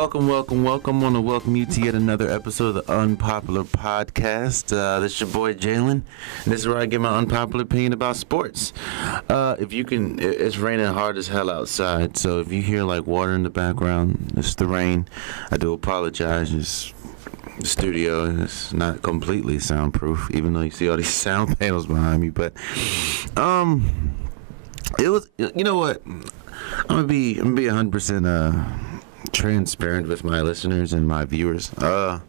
Welcome. I want to welcome you to yet another episode of the Unpopular Podcast. This is your boy Jalen. This is where I give my unpopular opinion about sports. It's raining hard as hell outside, so if you hear like water in the background, it's the rain. I do apologize. The studio is not completely soundproof, even though you see all these sound panels behind me. But it was. You know what? I'm gonna be 100% transparent with my listeners and my viewers. For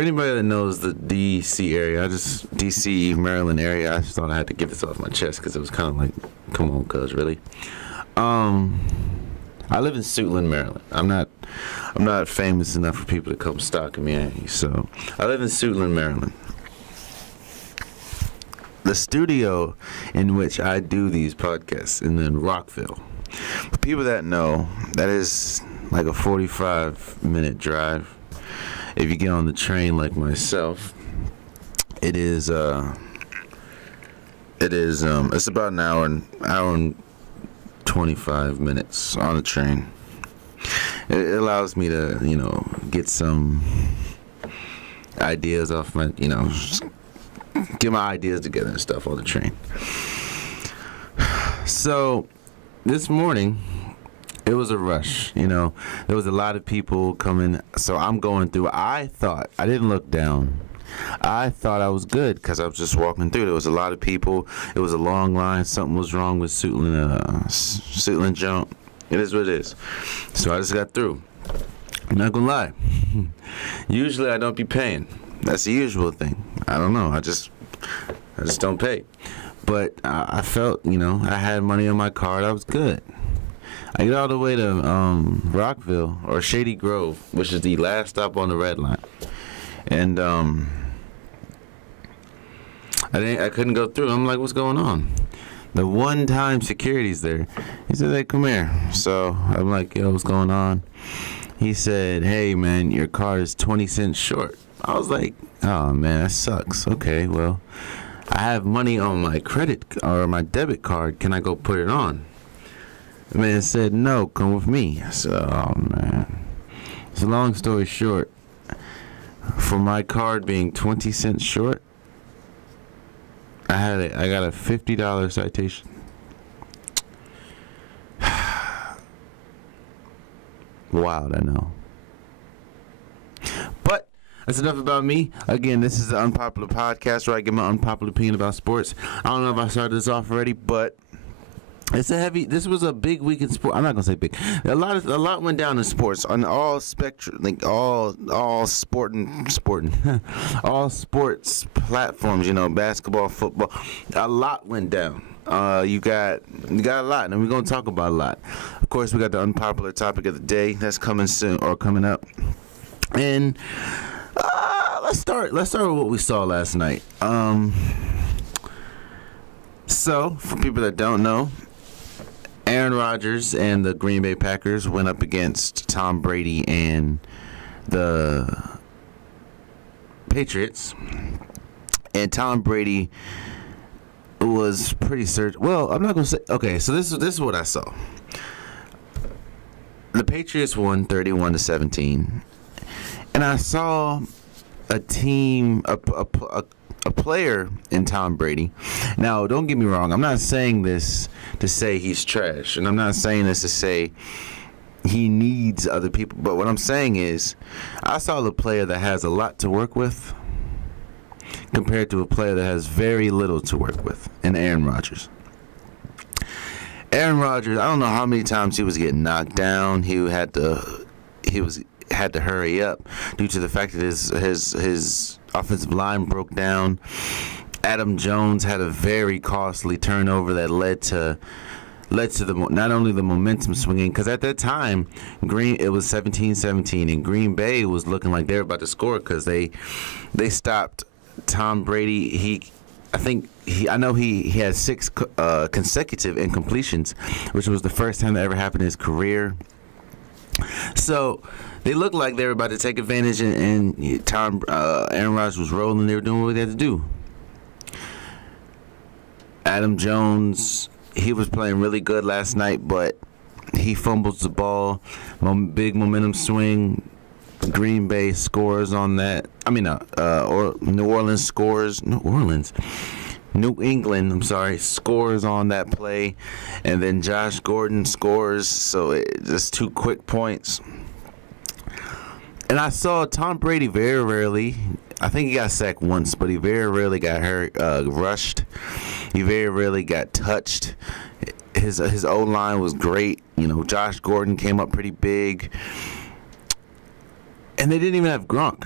anybody that knows the DC area, DC, Maryland area, I just thought I had to get this off my chest because it was kind of like, come on, cuz, really. I live in Suitland, Maryland. I'm not famous enough for people to come stalking me, so I live in Suitland, Maryland. The studio in which I do these podcasts is in Rockville. For people that know, that is like a 45-minute drive. If you get on the train like myself, it's about an hour and 25 minutes on the train. It allows me to, get some ideas off my, just get my ideas together and stuff on the train. So this morning, it was a rush, there was a lot of people coming, so I'm going through. I didn't look down. I thought I was good because I was just walking through. There was a lot of people. It was a long line. Something was wrong with Suitland jump. It is what it is. So I just got through. I'm not going to lie. Usually I don't be paying. That's the usual thing. I don't know. I just don't pay. But I felt, I had money on my card. I was good. I get all the way to Rockville or Shady Grove, which is the last stop on the red line. And I couldn't go through. I'm like, what's going on? The one time security's there. He said, hey, come here. So I'm like, yo, what's going on? He said, hey, man, your card is 20 cents short. I was like, oh, man, that sucks. Okay, well, I have money on my credit or my debit card. Can I go put it on? The man said, no, come with me. I said, oh, man. So long story short, for my card being 20 cents short, I got a $50 citation. Wild, I know. But that's enough about me. Again, this is the Unpopular Podcast where I give my unpopular opinion about sports. I don't know if I started this off already, but this was a big week in sports. I'm not gonna say big. A lot went down in sports on all spectrum, like all sporting, all sports platforms. Basketball, football. A lot went down. You got a lot, and we're gonna talk about a lot. Of course, we got the unpopular topic of the day that's coming soon or coming up, and let's start with what we saw last night. So for people that don't know, Aaron Rodgers and the Green Bay Packers went up against Tom Brady and the Patriots, and Tom Brady was pretty certain. Well, I'm not gonna say. Okay, so this is what I saw. The Patriots won 31-17, and I saw a team, a player in Tom Brady. Now, don't get me wrong. I'm not saying this to say he's trash, and I'm not saying this to say he needs other people. But what I'm saying is, I saw the player that has a lot to work with compared to a player that has very little to work with, in Aaron Rodgers. Aaron Rodgers, I don't know how many times he was getting knocked down. He had to hurry up due to the fact that his offensive line broke down. Adam Jones had a very costly turnover that led to not only the momentum swinging, because at that time it was 17-17, and Green Bay was looking like they were about to score because they stopped Tom Brady. I know he had 6 consecutive incompletions, which was the first time that ever happened in his career. So they looked like they were about to take advantage, and Aaron Rodgers was rolling. They were doing what they had to do. Adam Jones, he was playing really good last night, but He fumbles the ball, big momentum swing. Green Bay scores on that. Or New Orleans scores. New England, I'm sorry, scores on that play, and then Josh Gordon scores. So just 2 quick points. And I saw Tom Brady very rarely. I think he got sacked once, but he very rarely got hurt, rushed. He very rarely got touched. His O-line was great. Josh Gordon came up pretty big. And they didn't even have Gronk.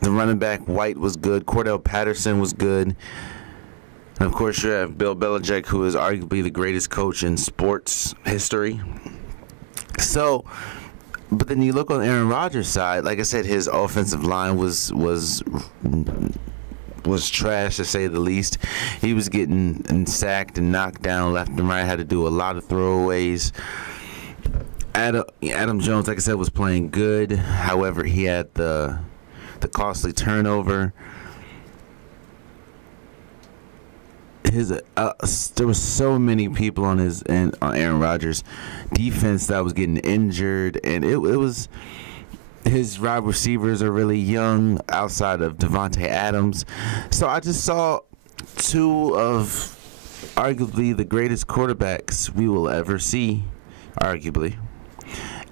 The running back, White, was good. Cordell Patterson was good. And, of course, you have Bill Belichick, who is arguably the greatest coach in sports history. So, but then you look on Aaron Rodgers' side. Like I said, his offensive line was trash, to say the least. He was getting sacked and knocked down left and right. Had to do a lot of throwaways. Adam Jones, like I said, was playing good. However, he had the costly turnover. There were so many people on Aaron Rodgers' defense that was getting injured, and it was his wide receivers are really young outside of Devontae Adams. So I just saw 2 of arguably the greatest quarterbacks we will ever see, arguably.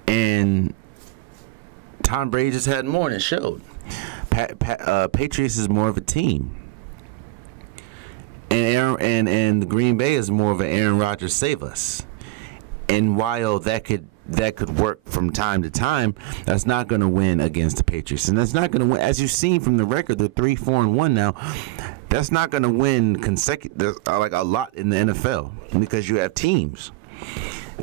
And Tom Brady just had more, and it showed. Patriots is more of a team, and the Green Bay is more of an Aaron Rodgers save us. And while that could work from time to time, that's not going to win against the Patriots, and that's not going to win. As you've seen from the record, they're 3-4-1 now. That's not going to win consecutive like a lot in the NFL, because you have teams.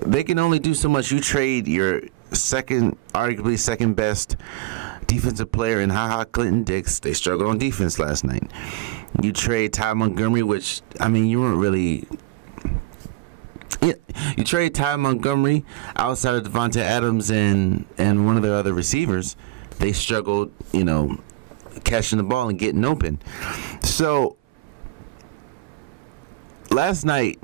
They can only do so much. You trade your arguably second best defensive player in Clinton Dix. They struggled on defense last night. You trade Ty Montgomery, which, you weren't really... You trade Ty Montgomery outside of Devontae Adams and one of their other receivers. They struggled, catching the ball and getting open. So, last night,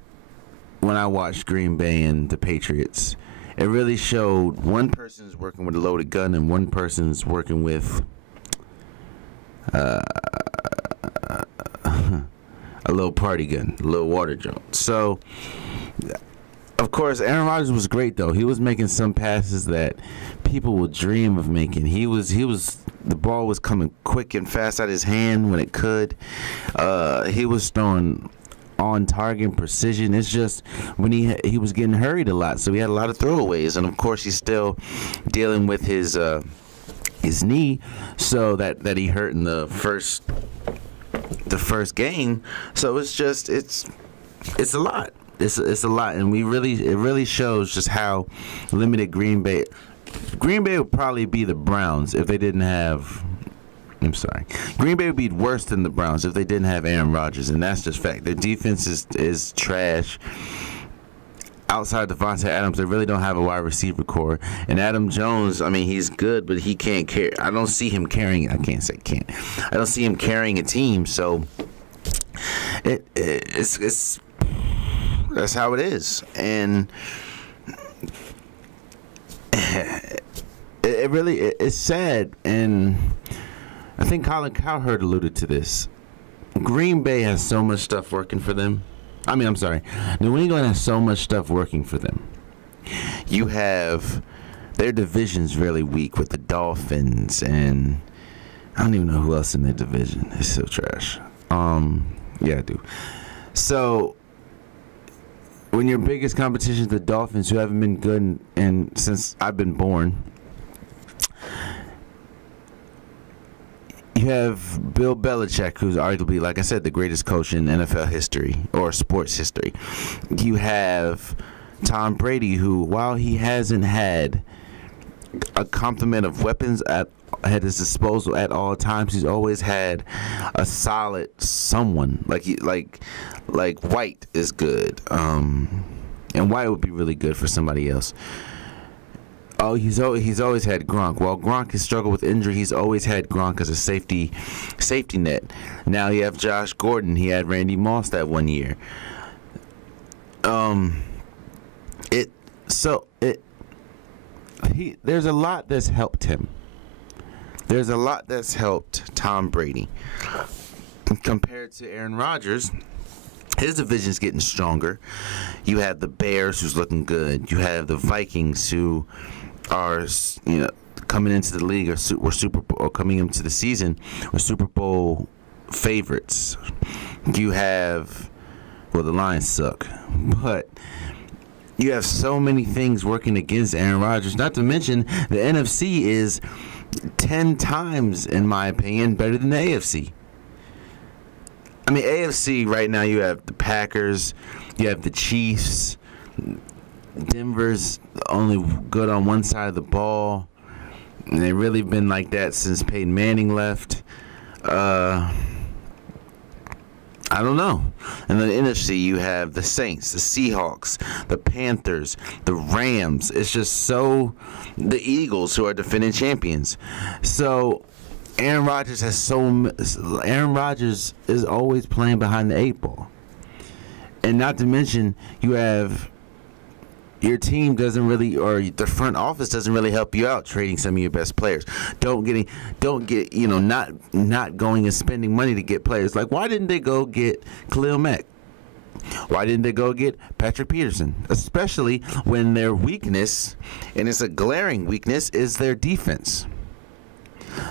when I watched Green Bay and the Patriots, it really showed one person's working with a loaded gun and one person's working with a little party gun, a little water jump. So, of course, Aaron Rodgers was great, though. He was making some passes that people would dream of making. The ball was coming quick and fast out of his hand when it could. He was throwing on target and precision. It's just when he was getting hurried a lot, so he had a lot of throwaways, and of course he's still dealing with his knee, so that he hurt in the first game. So it's a lot. It's a lot, and it really shows just how limited Green Bay would probably be the Browns if they didn't have. I'm sorry. Green Bay would be worse than the Browns if they didn't have Aaron Rodgers, and that's just fact. Their defense is trash. Outside of Devontae Adams, they really don't have a wide receiver core. And Adam Jones, he's good, but he can't carry. I don't see him carrying. I can't say can't. I don't see him carrying a team. So it's that's how it is, and it's sad. And I think Colin Cowherd alluded to this. Green Bay has so much stuff working for them. I'm sorry. New England has so much stuff working for them. You have their division's really weak with the Dolphins, and I don't even know who else in their division. It's so trash. Yeah, I do. So when your biggest competition is the Dolphins, who haven't been good and since I've been born, you have Bill Belichick, who's arguably, like I said, the greatest coach in NFL history or sports history. You have Tom Brady, who, while he hasn't had a complement of weapons at his disposal at all times, he's always had a solid someone. Like White is good, and White would be really good for somebody else. Oh, he's always had Gronk. While Gronk has struggled with injury, he's always had Gronk as a safety net. Now you have Josh Gordon. He had Randy Moss that one year. Um, it so it he there's a lot that's helped him. There's a lot that's helped Tom Brady compared to Aaron Rodgers. His division's getting stronger. You have the Bears, who's looking good. You have the Vikings, who are, coming into the league or coming into the season were Super Bowl favorites. You have, well, the Lions suck, but you have so many things working against Aaron Rodgers. Not to mention the NFC is 10 times, in my opinion, better than the AFC. I mean, AFC right now, you have the Packers, you have the Chiefs. Denver's only good on one side of the ball, and they've really been like that since Peyton Manning left. I don't know. And then the NFC, you have the Saints, the Seahawks, the Panthers, the Rams. It's just so, the Eagles, who are defending champions. So Aaron Rodgers is always playing behind the 8 ball. And not to mention, you have your team doesn't really, or the front office doesn't really help you out trading some of your best players. Not going and spending money to get players. Like, why didn't they go get Khalil Mack? Why didn't they go get Patrick Peterson? Especially when their weakness, and it's a glaring weakness, is their defense.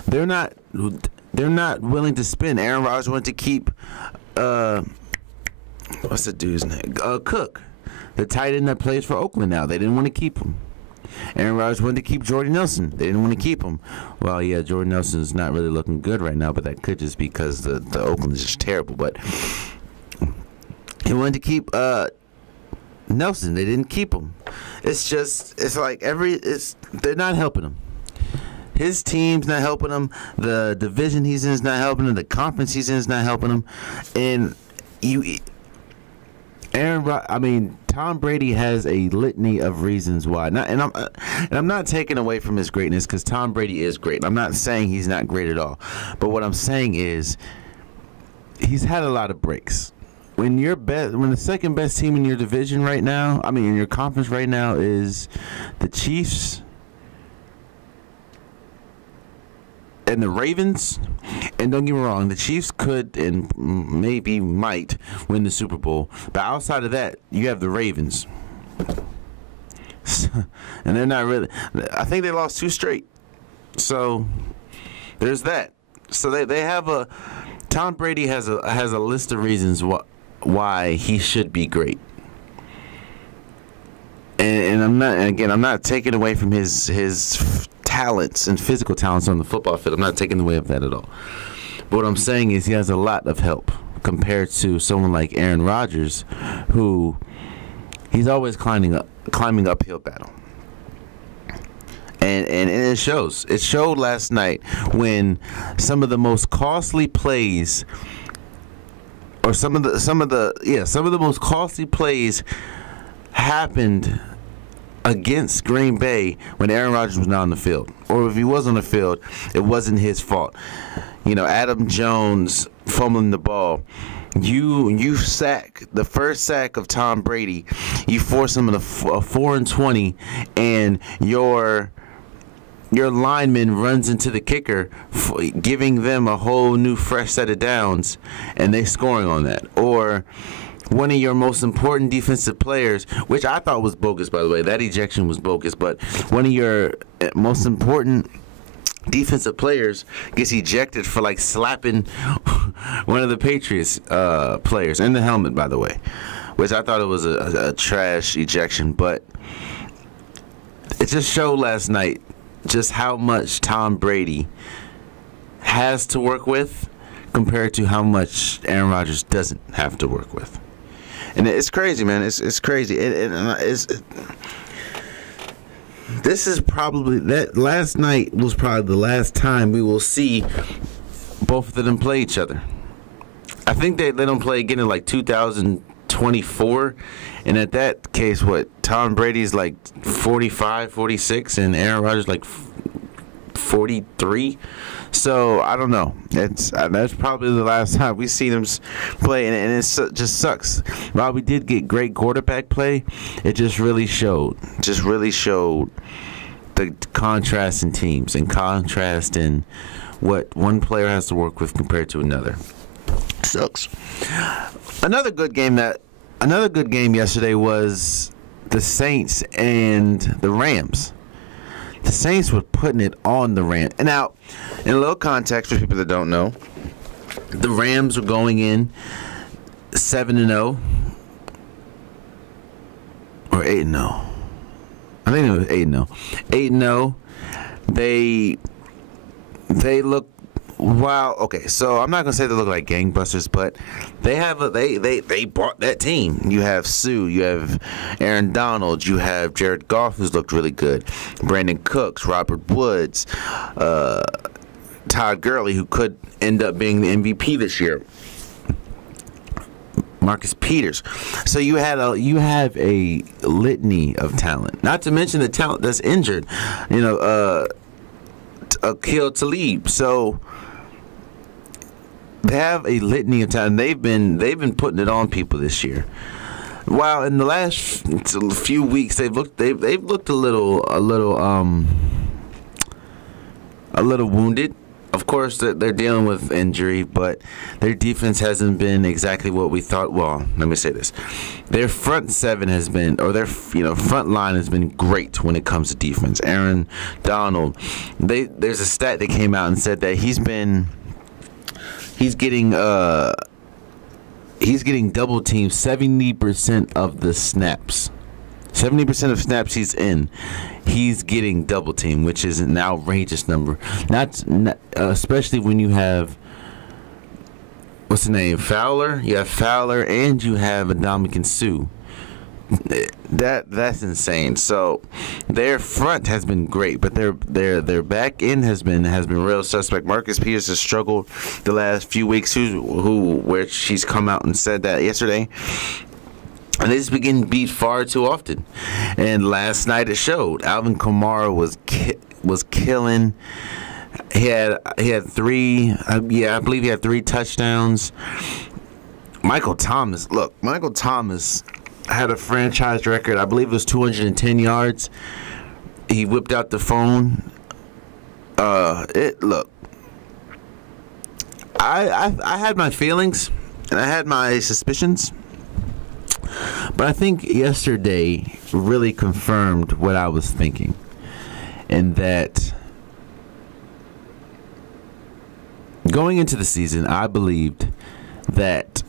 They're not willing to spend. Aaron Rodgers wanted to keep what's the dude's name? Cook, the tight end that plays for Oakland now. They didn't want to keep him. Aaron Rodgers wanted to keep Jordy Nelson. They didn't want to keep him. Well, yeah, Jordy Nelson's not really looking good right now, but that could just be because the Oakland is just terrible. But he wanted to keep Nelson. They didn't keep him. They're not helping him. His team's not helping him. The division he's in is not helping him. The conference he's in is not helping him. And Tom Brady has a litany of reasons why. I'm not taking away from his greatness, because Tom Brady is great. I'm not saying he's not great at all. But what I'm saying is he's had a lot of breaks. When the second best team in your division right now, in your conference right now, is the Chiefs and the Ravens, and don't get me wrong, the Chiefs could and maybe might win the Super Bowl, but outside of that, you have the Ravens, and they're not really. I think they lost 2 straight, so there's that. So they have Tom Brady has a list of reasons why he should be great, and I'm not taking away from his talents and physical talents on the football field. I'm not taking away of that at all. But what I'm saying is he has a lot of help compared to someone like Aaron Rodgers, who he's always climbing uphill battle. And it shows. It showed last night when some of the most costly plays, or some of the most costly plays happened against Green Bay when Aaron Rodgers was not on the field. Or if he was on the field, it wasn't his fault. Adam Jones fumbling the ball. You sack the first sack of Tom Brady. You force him in a 4-and-20, and your lineman runs into the kicker, giving them a whole new fresh set of downs, and they scoring on that. Or one of your most important defensive players, which I thought was bogus, by the way. That ejection was bogus, but one of your most important defensive players gets ejected for slapping one of the Patriots players in the helmet, by the way, which I thought it was a trash ejection. But it just showed last night just how much Tom Brady has to work with compared to how much Aaron Rodgers doesn't have to work with. And it's crazy, man. It's crazy. This is probably, that last night was probably the last time we will see both of them play each other. I think they don't play again in 2024. And at that case, Tom Brady's 45, 46, and Aaron Rodgers 43. So I don't know. That's probably the last time we see them play, and it just sucks. While we did get great quarterback play, it just really showed. The contrast in teams and contrast in what one player has to work with compared to another. Sucks. Another good game yesterday was the Saints and the Rams. The Saints were putting it on the Rams. And now, in a little context for people that don't know, the Rams were going in 7-0 or 8-0. I think it was 8-0. 8-0. They look, wow. Okay, so I'm not gonna say they look like gangbusters, but they bought that team. You have Sue, you have Aaron Donald, you have Jared Goff, who's looked really good, Brandon Cooks, Robert Woods, Todd Gurley, who could end up being the MVP this year, Marcus Peters. So you have a litany of talent. Not to mention the talent that's injured. Akil Talib. So they have a litany of talent. They've been putting it on people this year. While in the last few weeks they've looked a little wounded. Of course, they're dealing with injury, but their defense hasn't been exactly what we thought. Well, let me say this: their front seven has been, or their front line has been great when it comes to defense. Aaron Donald, there's a stat that came out and said that he's getting double teamed 70% of the snaps. 70% of snaps he's getting double teamed, which is an outrageous number. Not especially when you have, what's the name, Fowler. You have Fowler and you have Ndamukong Suh. That's insane. So their front has been great, but their back end has been real suspect. Marcus Peters has struggled the last few weeks. Where she's come out and said that yesterday. And they've been getting beat far too often. And last night it showed. Alvin Kamara was killing. He had three. I believe he had 3 touchdowns. Michael Thomas had a franchise record. I believe it was 210 yards. He whipped out the phone. I had my feelings and I had my suspicions. But I think yesterday really confirmed what I was thinking, and that going into the season, I believed that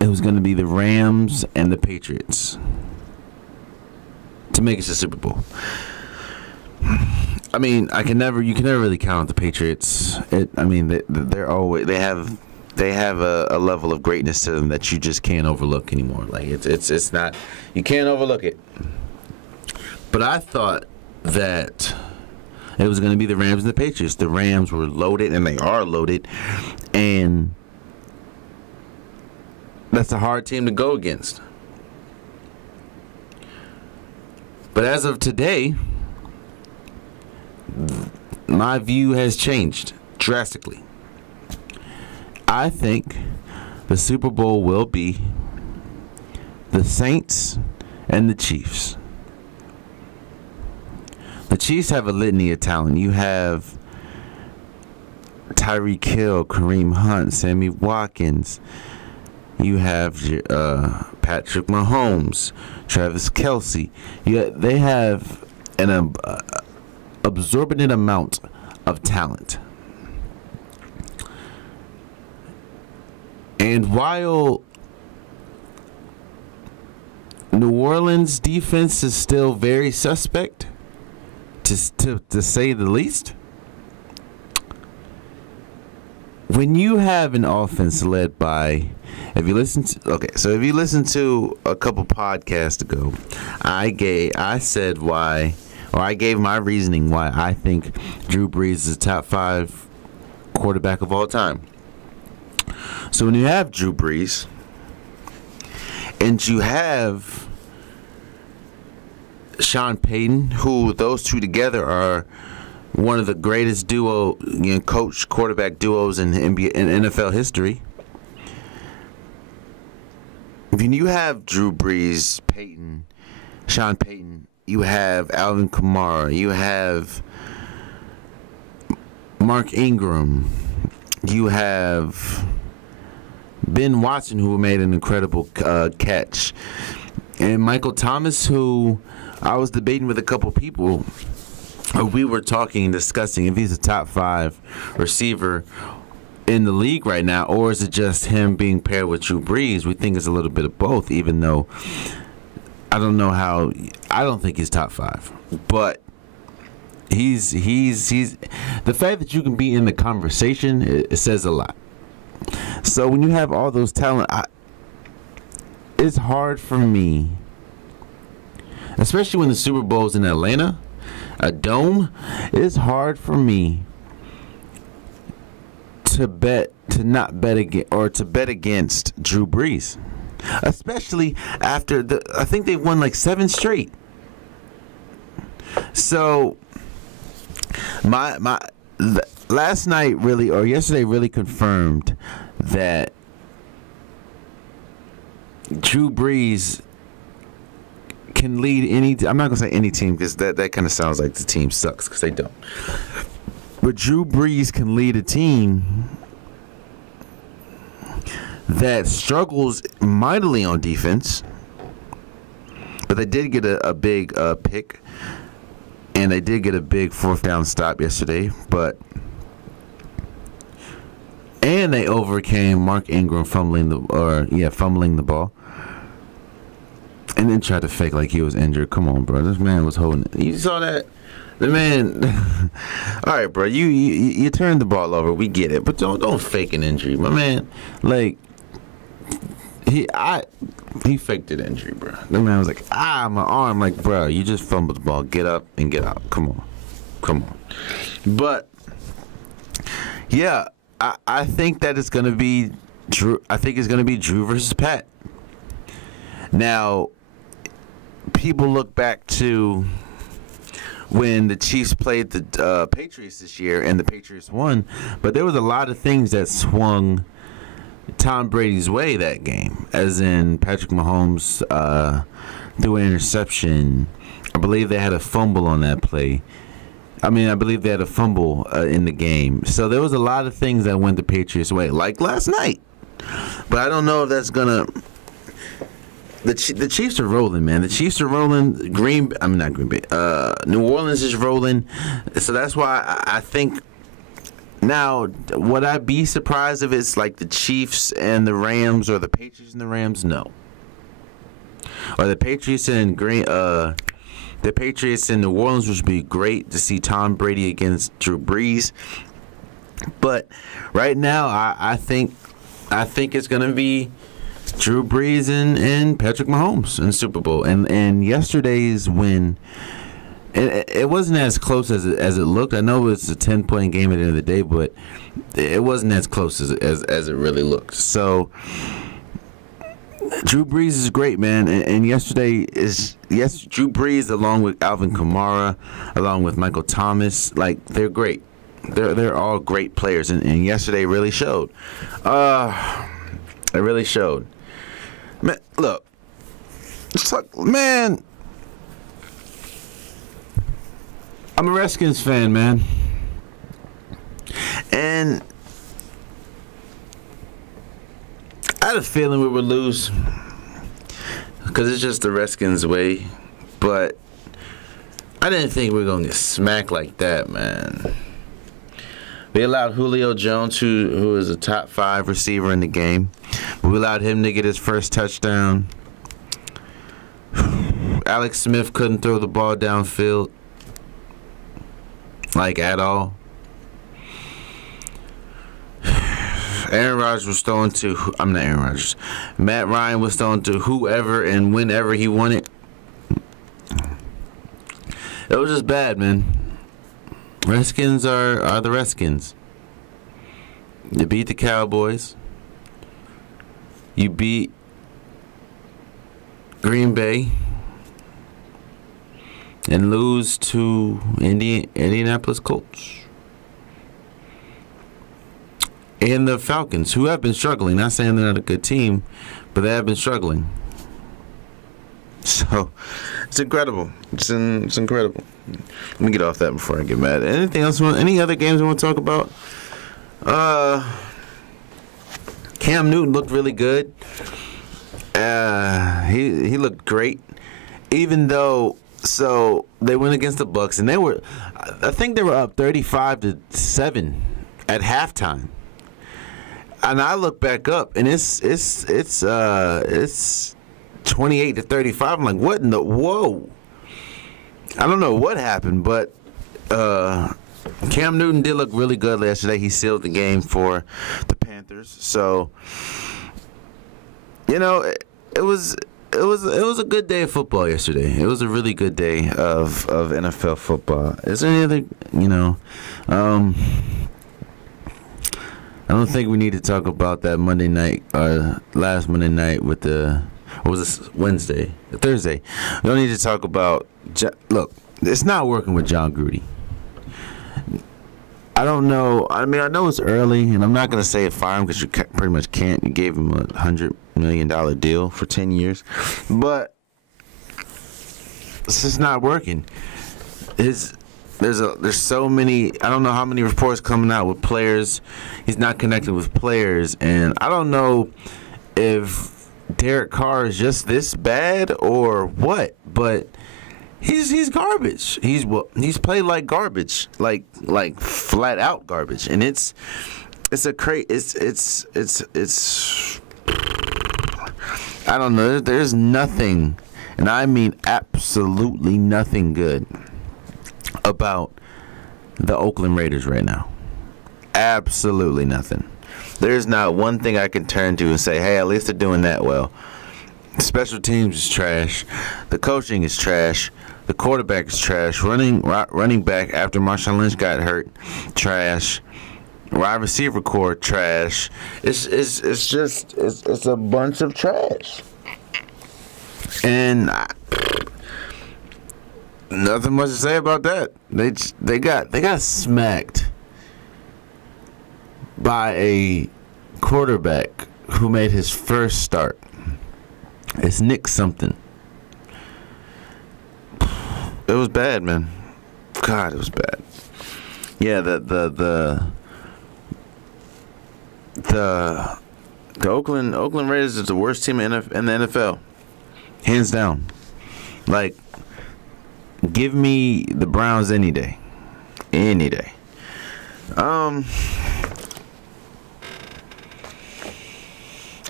it was going to be the Rams and the Patriots to make it to the Super Bowl. I mean, you can never really count on the Patriots. They have a level of greatness to them that you just can't overlook anymore. Like it's not, you can't overlook it. But I thought that it was going to be the Rams and the Patriots. The Rams were loaded, and they are loaded, and that's a hard team to go against. But as of today, my view has changed drastically. I think the Super Bowl will be the Saints and the Chiefs. The Chiefs have a litany of talent. You have Tyreek Hill, Kareem Hunt, Sammy Watkins. You have Patrick Mahomes, Travis Kelce. They have an absorbent amount of talent. And while New Orleans' defense is still very suspect, to say the least, when you have an offense led by, if you listen to a couple podcasts ago, I gave my reasoning why I think Drew Brees is a top 5 quarterback of all time. So when you have Drew Brees and you have Sean Payton, who those two together are one of the greatest coach quarterback duos in NFL history. When you have Drew Brees, Sean Payton, you have Alvin Kamara, you have Mark Ingram, you have Ben Watson, who made an incredible catch, and Michael Thomas, who I was debating with a couple people. We were discussing if he's a top 5 receiver in the league right now, or is it just him being paired with Drew Brees? We think it's a little bit of both, even though I don't think he's top 5, but he's the fact that you can be in the conversation, it says a lot. So when you have all those talent, it's hard for me, especially when the Super Bowl's in Atlanta, a dome. It's hard for me to not bet against Drew Brees, especially after I think they've won like 7 straight. So last night or yesterday really confirmed that Drew Brees can lead any. I'm not gonna say any team, because that kind of sounds like the team sucks, because they don't. But Drew Brees can lead a team that struggles mightily on defense, but they did get a big pick, and they did get a big 4th down stop yesterday. And they overcame Mark Ingram fumbling the ball, and then tried to fake like he was injured. Come on, bro. This man was holding it. You saw that? The man. All right, bro. You turned the ball over. We get it, but don't fake an injury, my man. Like he faked an injury, bro. The man was like, my arm. Like, bro, you just fumbled the ball. Get up and get out. Come on. But yeah, I think that it's gonna be Drew. I think it's gonna be Drew versus Pat. Now, people look back to when the Chiefs played the Patriots this year, and the Patriots won, but there was a lot of things that swung Tom Brady's way that game, as in Patrick Mahomes threw an interception. I believe they had a fumble on that play. I believe they had a fumble in the game. So there was a lot of things that went the Patriots' way, like last night. But I don't know if that's gonna. The Chiefs are rolling, man. The Chiefs are rolling. Not Green Bay. New Orleans is rolling. So that's why I think. Now, would I be surprised if it's like the Chiefs and the Rams, or the Patriots and the Rams? No. Or the Patriots and the Patriots in New Orleans, which would be great to see Tom Brady against Drew Brees. But right now, I think it's gonna be Drew Brees and Patrick Mahomes in the Super Bowl. And yesterday's win, it wasn't as close as it looked. I know it's a 10-point game at the end of the day, but it wasn't as close as it really looked. So Drew Brees is great, man. And yesterday Drew Brees, along with Alvin Kamara, along with Michael Thomas, like, they're great. They're all great players, and yesterday really showed. It really showed. Man, look, man, I'm a Redskins fan, man, and I had a feeling we would lose because it's just the Redskins' way, but I didn't think we were going to get smacked like that, man. We allowed Julio Jones, who is a top 5 receiver in the game. We allowed him to get his first touchdown. Alex Smith couldn't throw the ball downfield, like, at all. Aaron Rodgers was throwing to, I'm not Aaron Rodgers. Matt Ryan was throwing to whoever and whenever he wanted. It was just bad, man. Redskins are the Redskins. You beat the Cowboys. You beat Green Bay. and lose to Indianapolis Colts. And the Falcons, who have been struggling. Not saying they're not a good team, but they have been struggling. So, it's incredible. It's incredible. Let me get off that before I get mad. Anything else? Any other games you want to talk about? Cam Newton looked really good. He looked great. Even though, so they went against the Bucs, and I think they were up 35-7 at halftime. And I look back up, and it's 28-35. I'm like, what in the whoa? I don't know what happened, but Cam Newton did look really good yesterday. He sealed the game for the Panthers. So, you know, it was a good day of football yesterday. It was a really good day of NFL football. Is there any other, I don't think we need to talk about that Monday night, last Monday night with what was this, Thursday. We don't need to talk about, look, it's not working with John Gruden. I don't know. I mean, I know it's early, and I'm not going to say fire him because you pretty much can't. You gave him a $100 million deal for 10 years. But it's just not working. There's so many, I don't know how many reports coming out with players. He's not connected with players, and I don't know if Derek Carr is just this bad or what, but he's garbage. He's played like garbage, like flat out garbage, and it's I don't know. There's nothing, and I mean absolutely nothing good about the Oakland Raiders right now. Absolutely nothing. There's not one thing I can turn to and say, hey, at least they're doing that well. Special teams is trash. The coaching is trash. The quarterback is trash. Running back after Marshawn Lynch got hurt, trash. Wide receiver core, trash. It's a bunch of trash. And nothing much to say about that. They got smacked by a quarterback who made his first start. It's Nick something. It was bad, man. God, it was bad. Yeah, the Oakland Raiders is the worst team in the NFL, hands down. Like, give me the Browns any day. Any day.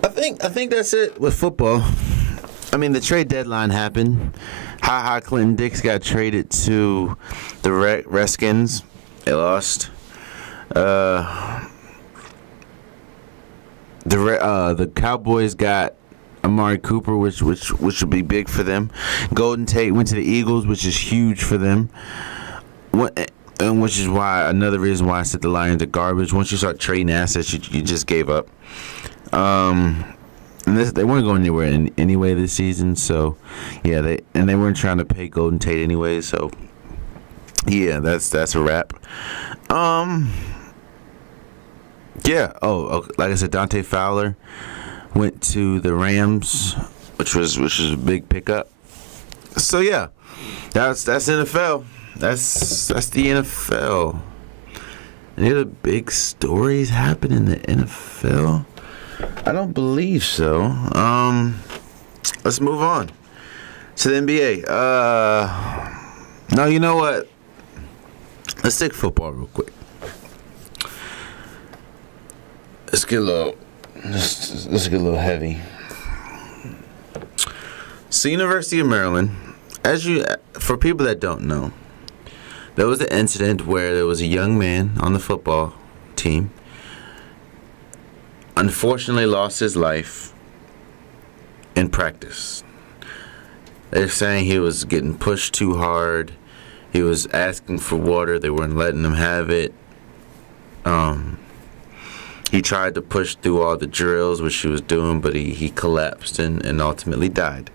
I think that's it with football. I mean, the trade deadline happened. Clinton Dix got traded to the Redskins. They lost. The Cowboys got Amari Cooper, which would be big for them. Golden Tate went to the Eagles, which is huge for them. And which is another reason why I said the Lions are garbage. Once you start trading assets, you just gave up. And they weren't going anywhere anyway this season, so yeah, they weren't trying to pay Golden Tate anyway, so yeah, that's a wrap. Yeah. Like I said, Dante Fowler went to the Rams, which was a big pickup. So yeah, that's NFL. That's the NFL. Any other big stories happen in the NFL? I don't believe so. Let's move on to the NBA. No, you know what? Let's take football real quick. Let's get a little heavy. So, University of Maryland, for people that don't know, there was an incident where there was a young man on the football team, unfortunately lost his life in practice. They're saying he was getting pushed too hard. He was asking for water. They weren't letting him have it. He tried to push through all the drills, which he was doing, but he collapsed and ultimately died.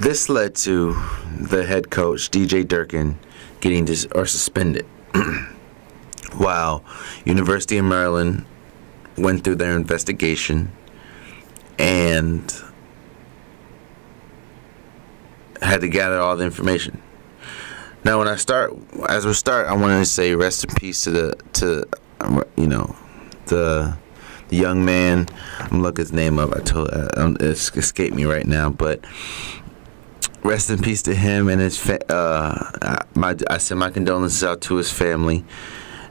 This led to the head coach, DJ Durkin, getting suspended. While University of Maryland went through their investigation and had to gather all the information. Now, when I start, I want to say rest in peace to the young man. I'm gonna look his name up. It's escaped me right now, but rest in peace to him and his. I send my condolences out to his family.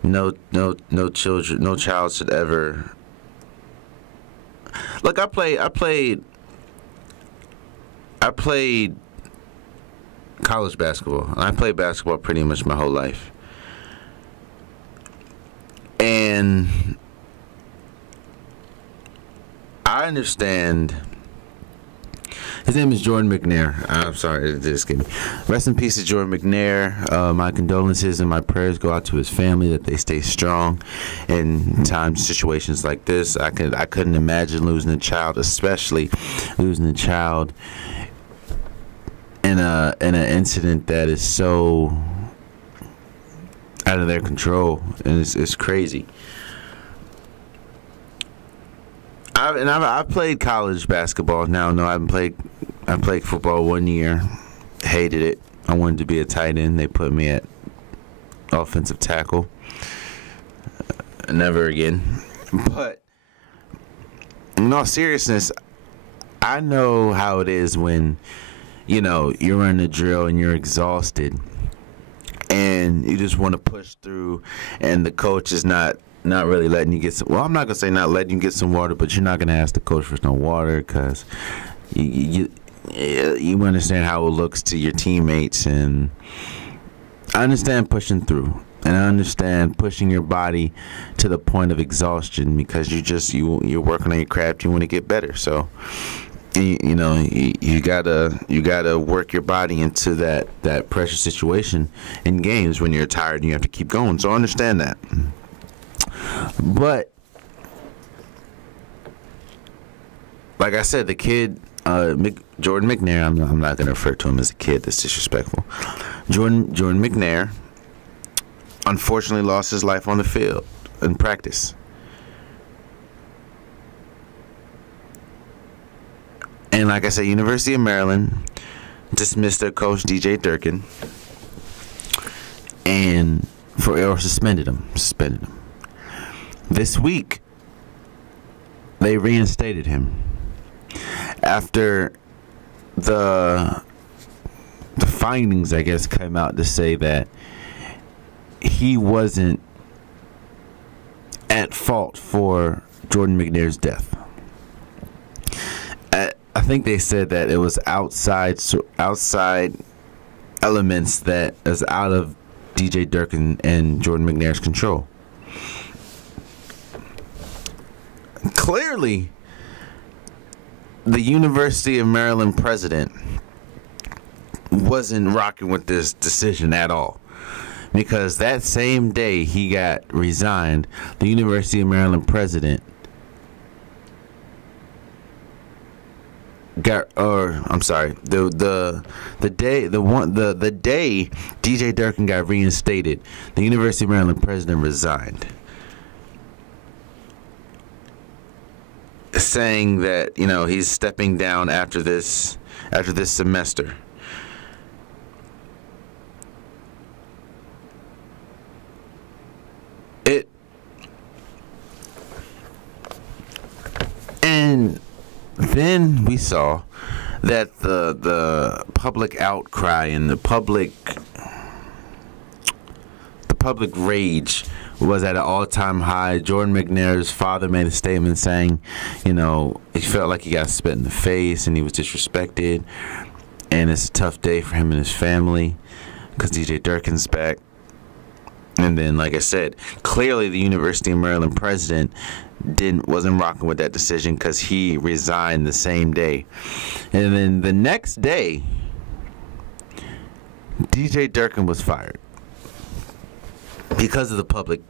No child should ever. Look, I played college basketball, and I played basketball pretty much my whole life. And I understand. His name is Jordan McNair. I'm sorry, just kidding. Rest in peace to Jordan McNair. My condolences and my prayers go out to his family, that they stay strong in situations like this. I couldn't imagine losing a child, especially losing a child in an incident that is so out of their control, and it's crazy. I played college basketball. Now, no, I played football 1 year. Hated it. I wanted to be a tight end. They put me at offensive tackle. Never again. But in all seriousness, I know how it is when, you're running a drill and you're exhausted and you just want to push through, and the coach is not really letting you get some. Well, I'm not gonna say not letting you get some water, but you're not gonna ask the coach for some water because you understand how it looks to your teammates, and I understand pushing through, and I understand pushing your body to the point of exhaustion because you're working on your craft. You want to get better, so you gotta work your body into that pressure situation in games when you're tired and you have to keep going. So I understand that. But like I said, the kid, Jordan McNair, I'm not going to refer to him as a kid. That's disrespectful. Jordan McNair unfortunately lost his life on the field in practice. And like I said, University of Maryland dismissed their coach, DJ Durkin, or suspended him. This week, they reinstated him after the findings, I guess, came out to say that he wasn't at fault for Jordan McNair's death. I think they said that it was outside elements that is out of DJ Durkin and Jordan McNair's control. Clearly, the University of Maryland president wasn't rocking with this decision at all, because that same day he got resigned, the University of Maryland president the day DJ Durkin got reinstated, the University of Maryland president resigned, saying that he's stepping down after this semester. And then we saw that the public outcry and the public rage was at an all-time high. Jordan McNair's father made a statement saying, he felt like he got spit in the face and he was disrespected, and it's a tough day for him and his family because DJ Durkin's back. And then, like I said, clearly the University of Maryland president wasn't rocking with that decision because he resigned the same day. And then the next day, DJ Durkin was fired because of the public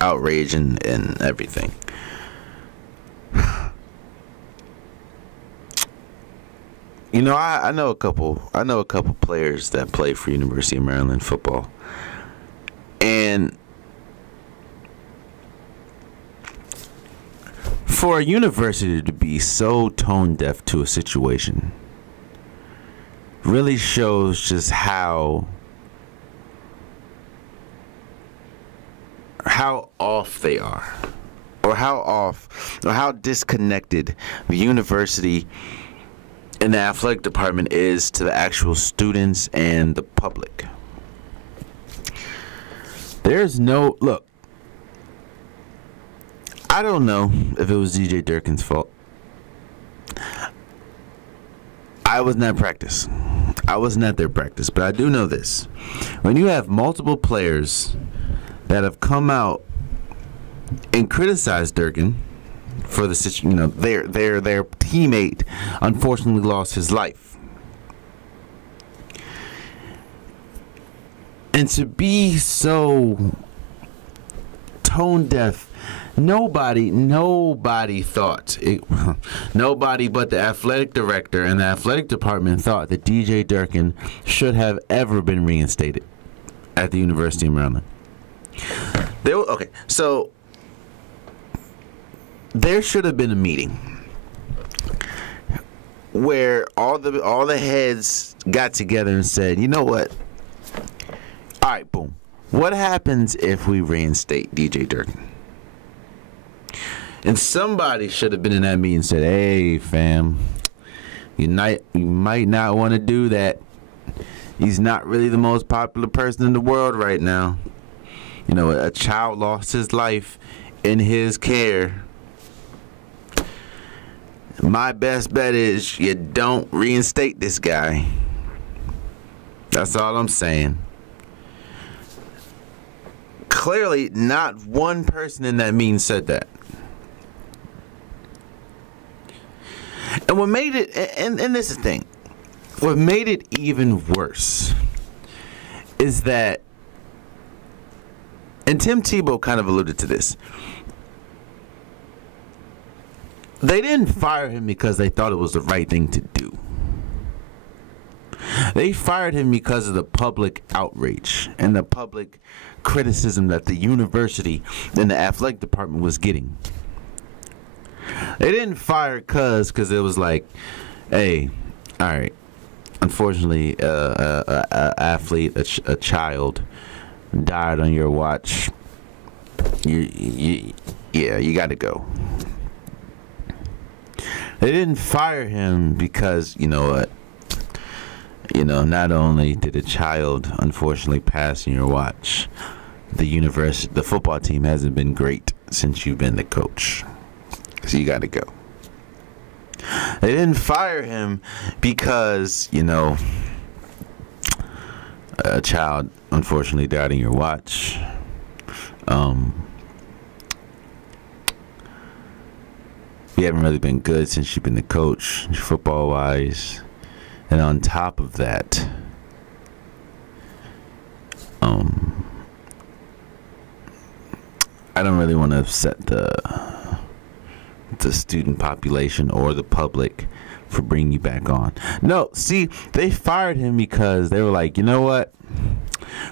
outrage and everything. I know a couple. I know a couple players that play for University of Maryland football, and for a university to be so tone deaf to a situation really shows just how off they are, or how disconnected the university and the athletic department is to the actual students and the public. There's no look. I don't know if it was DJ Durkin's fault. I wasn't at practice. I wasn't at their practice, but I do know this: when you have multiple players that have come out and criticized Durkin for the situation, their teammate unfortunately lost his life, and to be so tone deaf, nobody thought it, nobody but the athletic director and the athletic department thought that DJ Durkin should have ever been reinstated at the University of Maryland. So there should have been a meeting where all the heads got together and said, you know what? All right, boom. What happens if we reinstate DJ Durkin? And somebody should have been in that meeting and said, hey, fam, you might not want to do that. He's not really the most popular person in the world right now. A child lost his life in his care. My best bet is you don't reinstate this guy. That's all I'm saying. Clearly, not one person in that meeting said that. And what made it, and this is the thing, what made it even worse is that, and Tim Tebow kind of alluded to this, they didn't fire him because they thought it was the right thing to do. They fired him because of the public outrage and the public criticism that the university and the athletic department was getting. They didn't fire because it was like, hey, all right, unfortunately, a athlete, a child died on your watch. You got to go. They didn't fire him because, you know what, not only did a child unfortunately pass in your watch, the football team hasn't been great since you've been the coach. So you got to go. They didn't fire him because, a child unfortunately died in your watch. You haven't really been good since you've been the coach, football-wise. And on top of that, I don't really want to upset the student population or the public for bringing you back on. No, see, they fired him because they were like, you know what?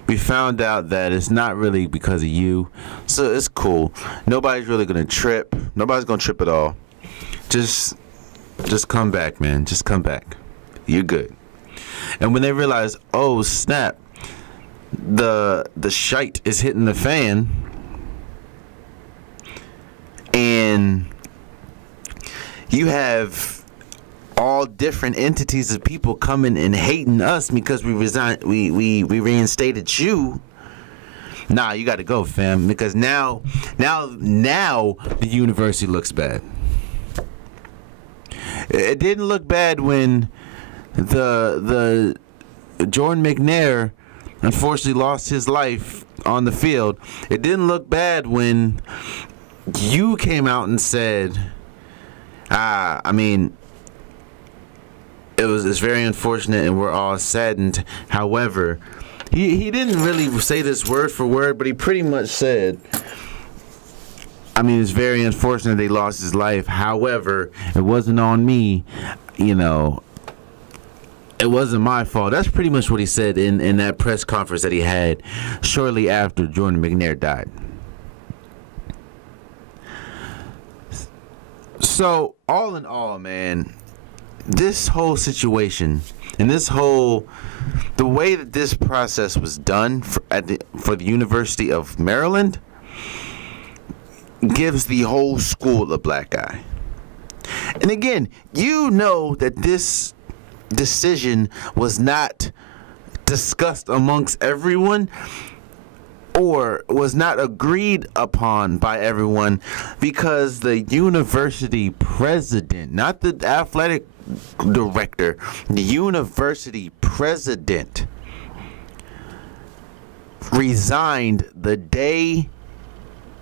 We found out that it's not really because of you, so it's cool. Nobody's really going to trip. Nobody's going to trip at all. Just come back, man. Just come back. You're good. And when they realize, oh, snap, the shite is hitting the fan, and you have all different entities of people coming and hating us because we reinstated you. Nah, you got to go, fam, because now the university looks bad. It didn't look bad when the Jordan McNair unfortunately lost his life on the field. It didn't look bad when you came out and said, it's very unfortunate and we're all saddened. However, he didn't really say this word for word, but he pretty much said, it's very unfortunate they lost his life. However, it wasn't on me. it wasn't my fault. That's pretty much what he said in that press conference that he had shortly after Jordan McNair died. So, all in all, man, this whole situation and the way that this process was done for the University of Maryland gives the whole school a black eye. And again, you know that this decision was not discussed amongst everyone or was not agreed upon by everyone, because the university president, not the athletic director, the university president resigned the day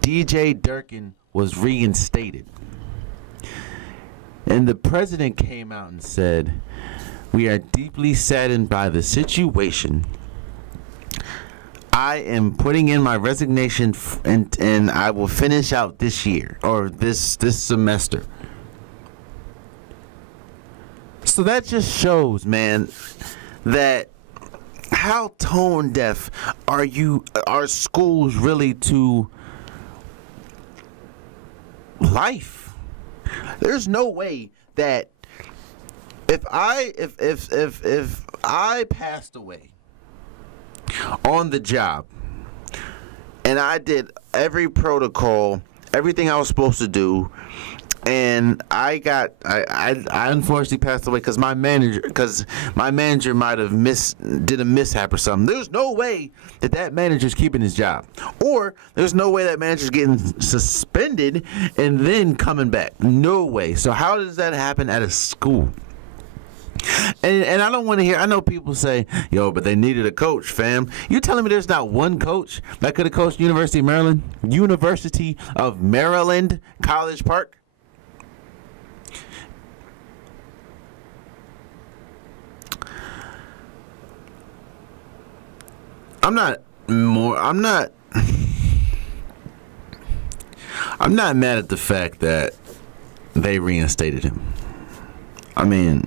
DJ Durkin was reinstated. And the president came out and said, "We are deeply saddened by the situation. I am putting in my resignation and I will finish out this year or this semester." So that just shows, man, that how tone deaf are schools really to life. There's no way that if I passed away on the job and I did every protocol, everything I was supposed to do, and I unfortunately passed away because my manager might have did a mishap or something. There's no way that manager's keeping his job, or there's no way that manager's getting suspended and then coming back. No way. So how does that happen at a school? And I don't want to hear, I know people say, yo, but they needed a coach, fam. You telling me there's not one coach that could have coached University of Maryland, College Park? I'm not mad at the fact that they reinstated him. I mean,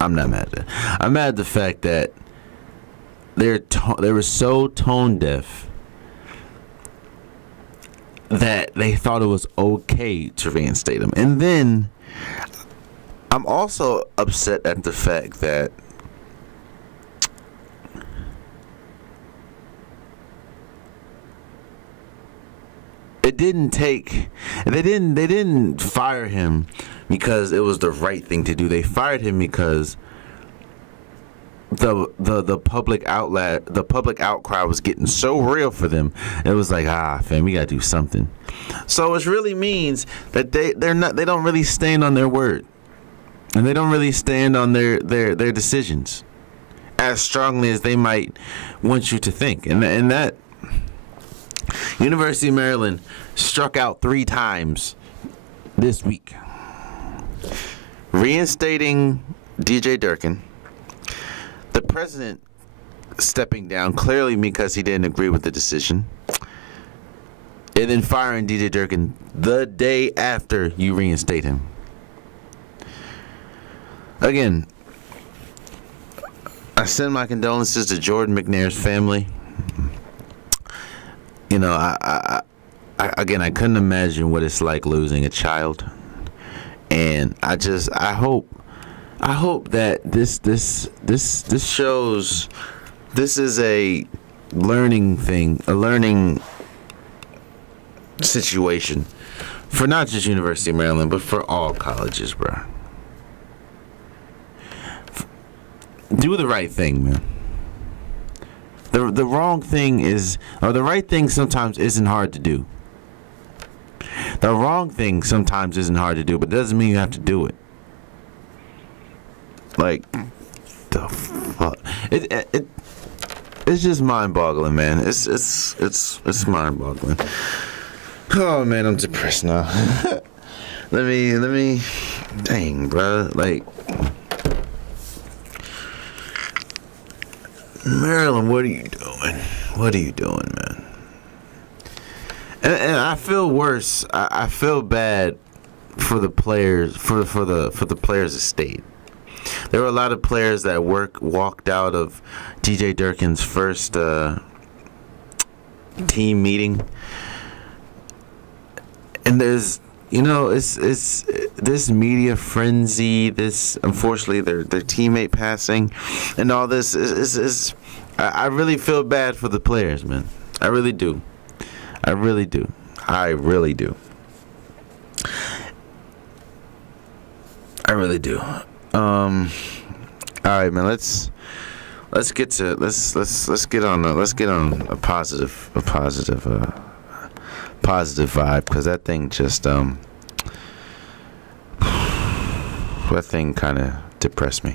I'm not mad at that. I'm mad at the fact that they were so tone deaf that they thought it was okay to reinstate him. And then I'm also upset at the fact that they didn't fire him because it was the right thing to do. They fired him because the public outcry was getting so real for them. It was like, fam, we gotta do something. So it really means that they don't really stand on their word, and they don't really stand on their decisions as strongly as they might want you to think. And that University of Maryland struck out 3 times this week, reinstating DJ Durkin, the president stepping down clearly because he didn't agree with the decision, and then firing DJ Durkin the day after you reinstate him. Again, I send my condolences to Jordan McNair's family. You know, I couldn't imagine what it's like losing a child, and I hope that this shows this is a learning thing, a learning situation for not just University of Maryland, but for all colleges, bro. Do the right thing, man. The wrong thing the right thing sometimes isn't hard to do. The wrong thing sometimes isn't hard to do, but it doesn't mean you have to do it. Like, the fuck? It's just mind-boggling, man. It's mind-boggling. Oh man, I'm depressed now. Let me. Dang, bro. Like, Maryland, what are you doing? What are you doing, man? And I feel worse. I feel bad for the players, for the players' estate, There were a lot of players that walked out of DJ Durkin's first team meeting, and there's it's this media frenzy, this unfortunately their teammate passing, and all this is I really feel bad for the players, man. I really do. I really do. I really do. I really do. All right, man. Let's get to let's get on a positive vibe, because that thing just that thing kind of depressed me.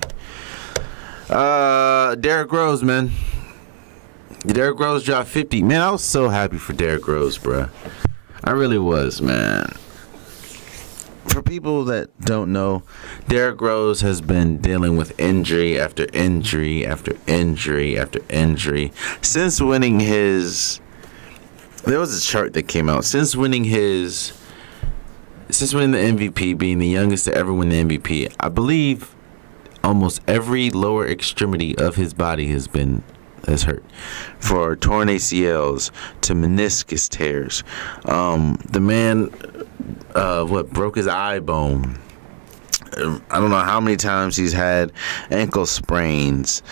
Derrick Rose, man. Derrick Rose dropped 50. Man, I was so happy for Derrick Rose, bruh. I really was, man. For people that don't know, Derrick Rose has been dealing with injury after injury after injury after injury since winning his... There was a chart that came out. Since winning the MVP, being the youngest to ever win the MVP, I believe almost every lower extremity of his body has hurt. For torn ACLs to meniscus tears. The man, broke his eye bone. I don't know how many times he's had ankle sprains.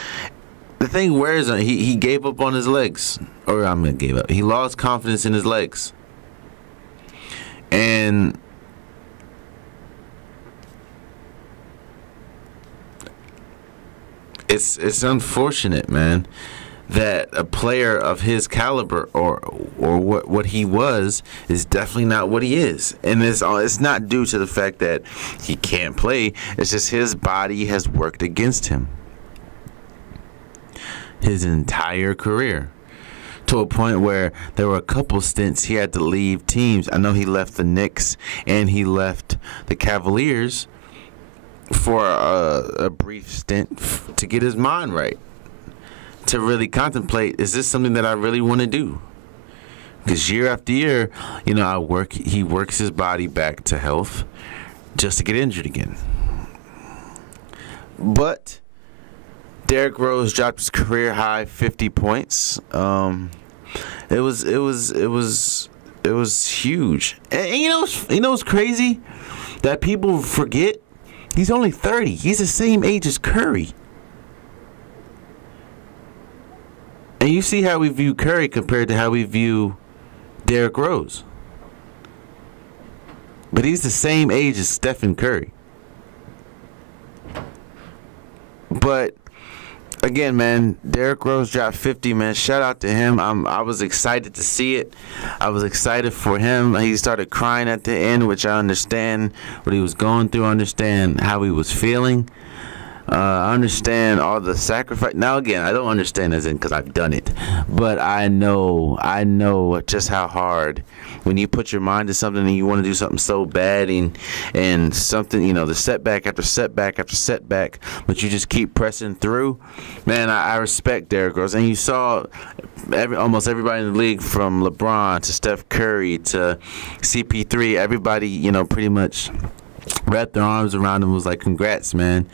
The thing wears on. He gave up on his legs. Or I'm going to give up. He lost confidence in his legs. And it's unfortunate, man, that a player of his caliber or what he was is definitely not what he is. And it's not due to the fact that he can't play. It's just his body has worked against him his entire career, to a point where there were a couple stints he had to leave teams. I know he left the Knicks and he left the Cavaliers for a brief stint to get his mind right, to really contemplate, is this something that I really want to do? Because year after year, he works his body back to health just to get injured again. But Derrick Rose dropped his career high 50 points. It was huge. And you know what's crazy? That people forget, he's only 30. He's the same age as Curry. And you see how we view Curry compared to how we view Derrick Rose. But he's the same age as Stephen Curry. But again, man, Derrick Rose dropped 50, man. Shout out to him. I was excited to see it. I was excited for him. He started crying at the end, which I understand what he was going through. I understand how he was feeling. I understand all the sacrifice. Now, again, I don't understand as in because I've done it, but I know just how hard when you put your mind to something and you want to do something so bad and something, the setback after setback after setback, but you just keep pressing through. Man, I respect Derrick Rose, and you saw almost everybody in the league, from LeBron to Steph Curry to CP3, everybody, pretty much wrapped their arms around him, was like, congrats, man.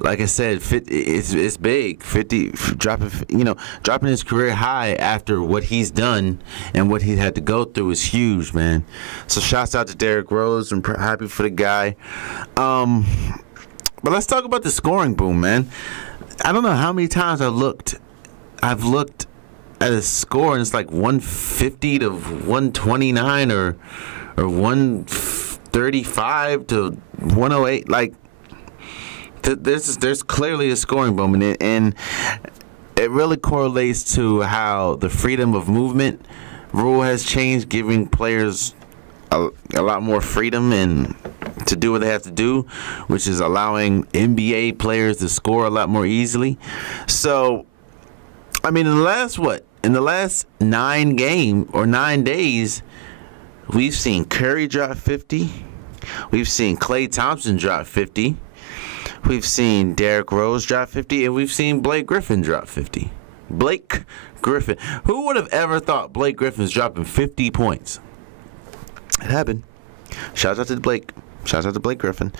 Like I said, it's big. 50 dropping his career high after what he's done and what he had to go through is huge, man. So shouts out to Derrick Rose. I'm happy for the guy. But let's talk about the scoring boom, man. I don't know how many times I've looked at a score and it's like 150 to 129 or 135 to 108, like. There's clearly a scoring boom, and it really correlates to how the freedom of movement rule has changed, giving players a lot more freedom and to do what they have to do, which is allowing NBA players to score a lot more easily. So, I mean, in the last 9 days, we've seen Curry drop 50, we've seen Klay Thompson drop 50. We've seen Derrick Rose drop 50, and we've seen Blake Griffin drop 50. Blake Griffin. Who would have ever thought Blake Griffin's dropping 50 points? It happened. Shout out to Blake. Shouts out to Blake Griffin.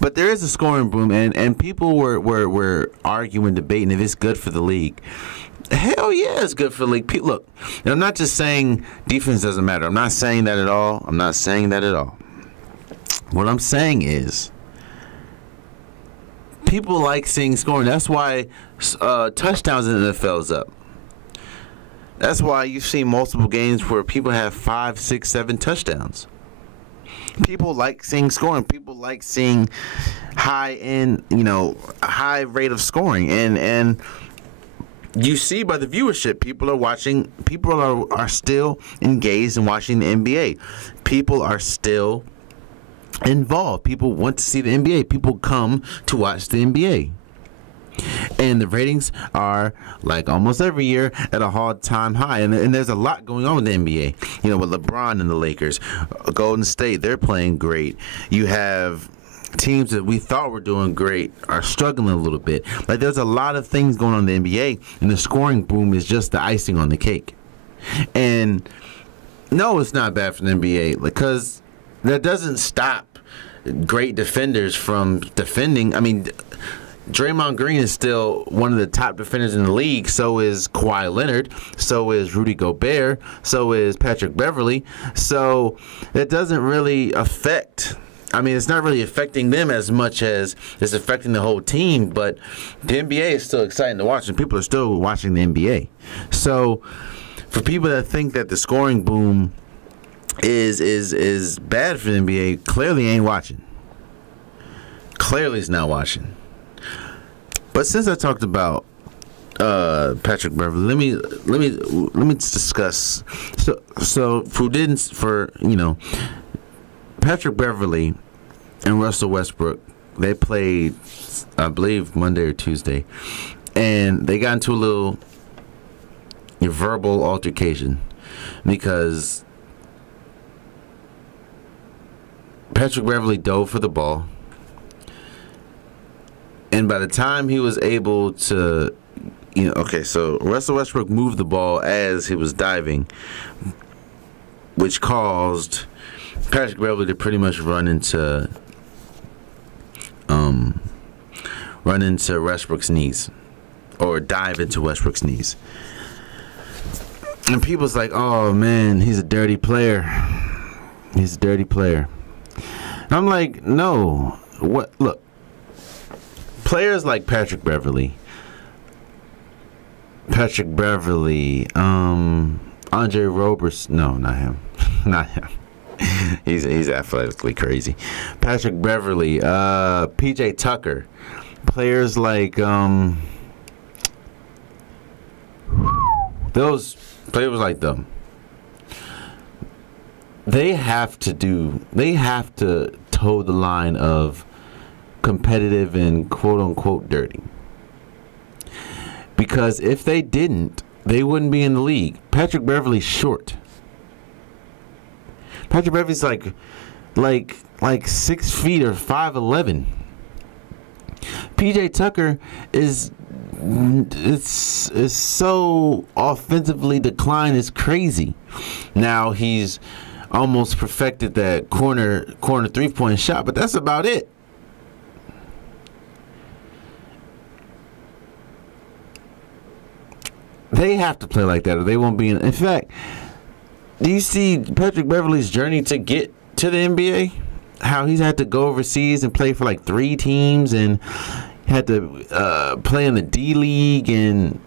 But there is a scoring boom, and people were arguing, debating if it's good for the league. Hell yeah, it's good for the league. Look, and I'm not just saying defense doesn't matter. I'm not saying that at all. What I'm saying is people like seeing scoring. That's why touchdowns in the NFL is up. That's why you see multiple games where people have 5, 6, 7 touchdowns. People like seeing scoring. People like seeing high rate of scoring, and you see by the viewership, people are watching. People are still engaged in watching the NBA. People are still involved. People want to see the NBA. People come to watch the NBA. And the ratings are, like almost every year, at a all-time high. And there's a lot going on with the NBA. You know, with LeBron and the Lakers, Golden State, they're playing great. You have teams that we thought were doing great are struggling a little bit. Like, there's a lot of things going on in the NBA, and the scoring boom is just the icing on the cake. And no, it's not bad for the NBA, because that doesn't stop great defenders from defending. I mean, Draymond Green is still one of the top defenders in the league. So is Kawhi Leonard. So is Rudy Gobert. So is Patrick Beverley. So it doesn't really affect. I mean, it's not really affecting them as much as it's affecting the whole team. But the NBA is still exciting to watch, and people are still watching the NBA. So for people that think that the scoring boom is bad for the NBA, clearly ain't watching. Clearly is not watching. But since I talked about Patrick Beverley, let me discuss. So Patrick Beverley and Russell Westbrook, they played, I believe, Monday or Tuesday, and they got into a little verbal altercation because Patrick Beverley dove for the ball. And by the time he was able to, so Russell Westbrook moved the ball as he was diving, which caused Patrick Beverley to pretty much run into Westbrook's knees, or dive into Westbrook's knees. And people's like, oh man, he's a dirty player. He's a dirty player. And I'm like, no. What? Look. Players like Patrick Beverley, Andre Roberson. No, not him. Not him. He's athletically crazy. Patrick Beverley, PJ Tucker, players like those players like them. They have to toe the line of competitive and quote-unquote dirty. Because if they didn't, they wouldn't be in the league. Patrick Beverley's short. Patrick Beverley's like 6 feet or 5'11". PJ Tucker is so offensively declined, it's crazy. Now he's almost perfected that corner 3-point shot, but that's about it. They have to play like that, or they won't be in fact, do you see Patrick Beverley's journey to get to the NBA? How he's had to go overseas and play for like 3 teams, and had to play in the D League, and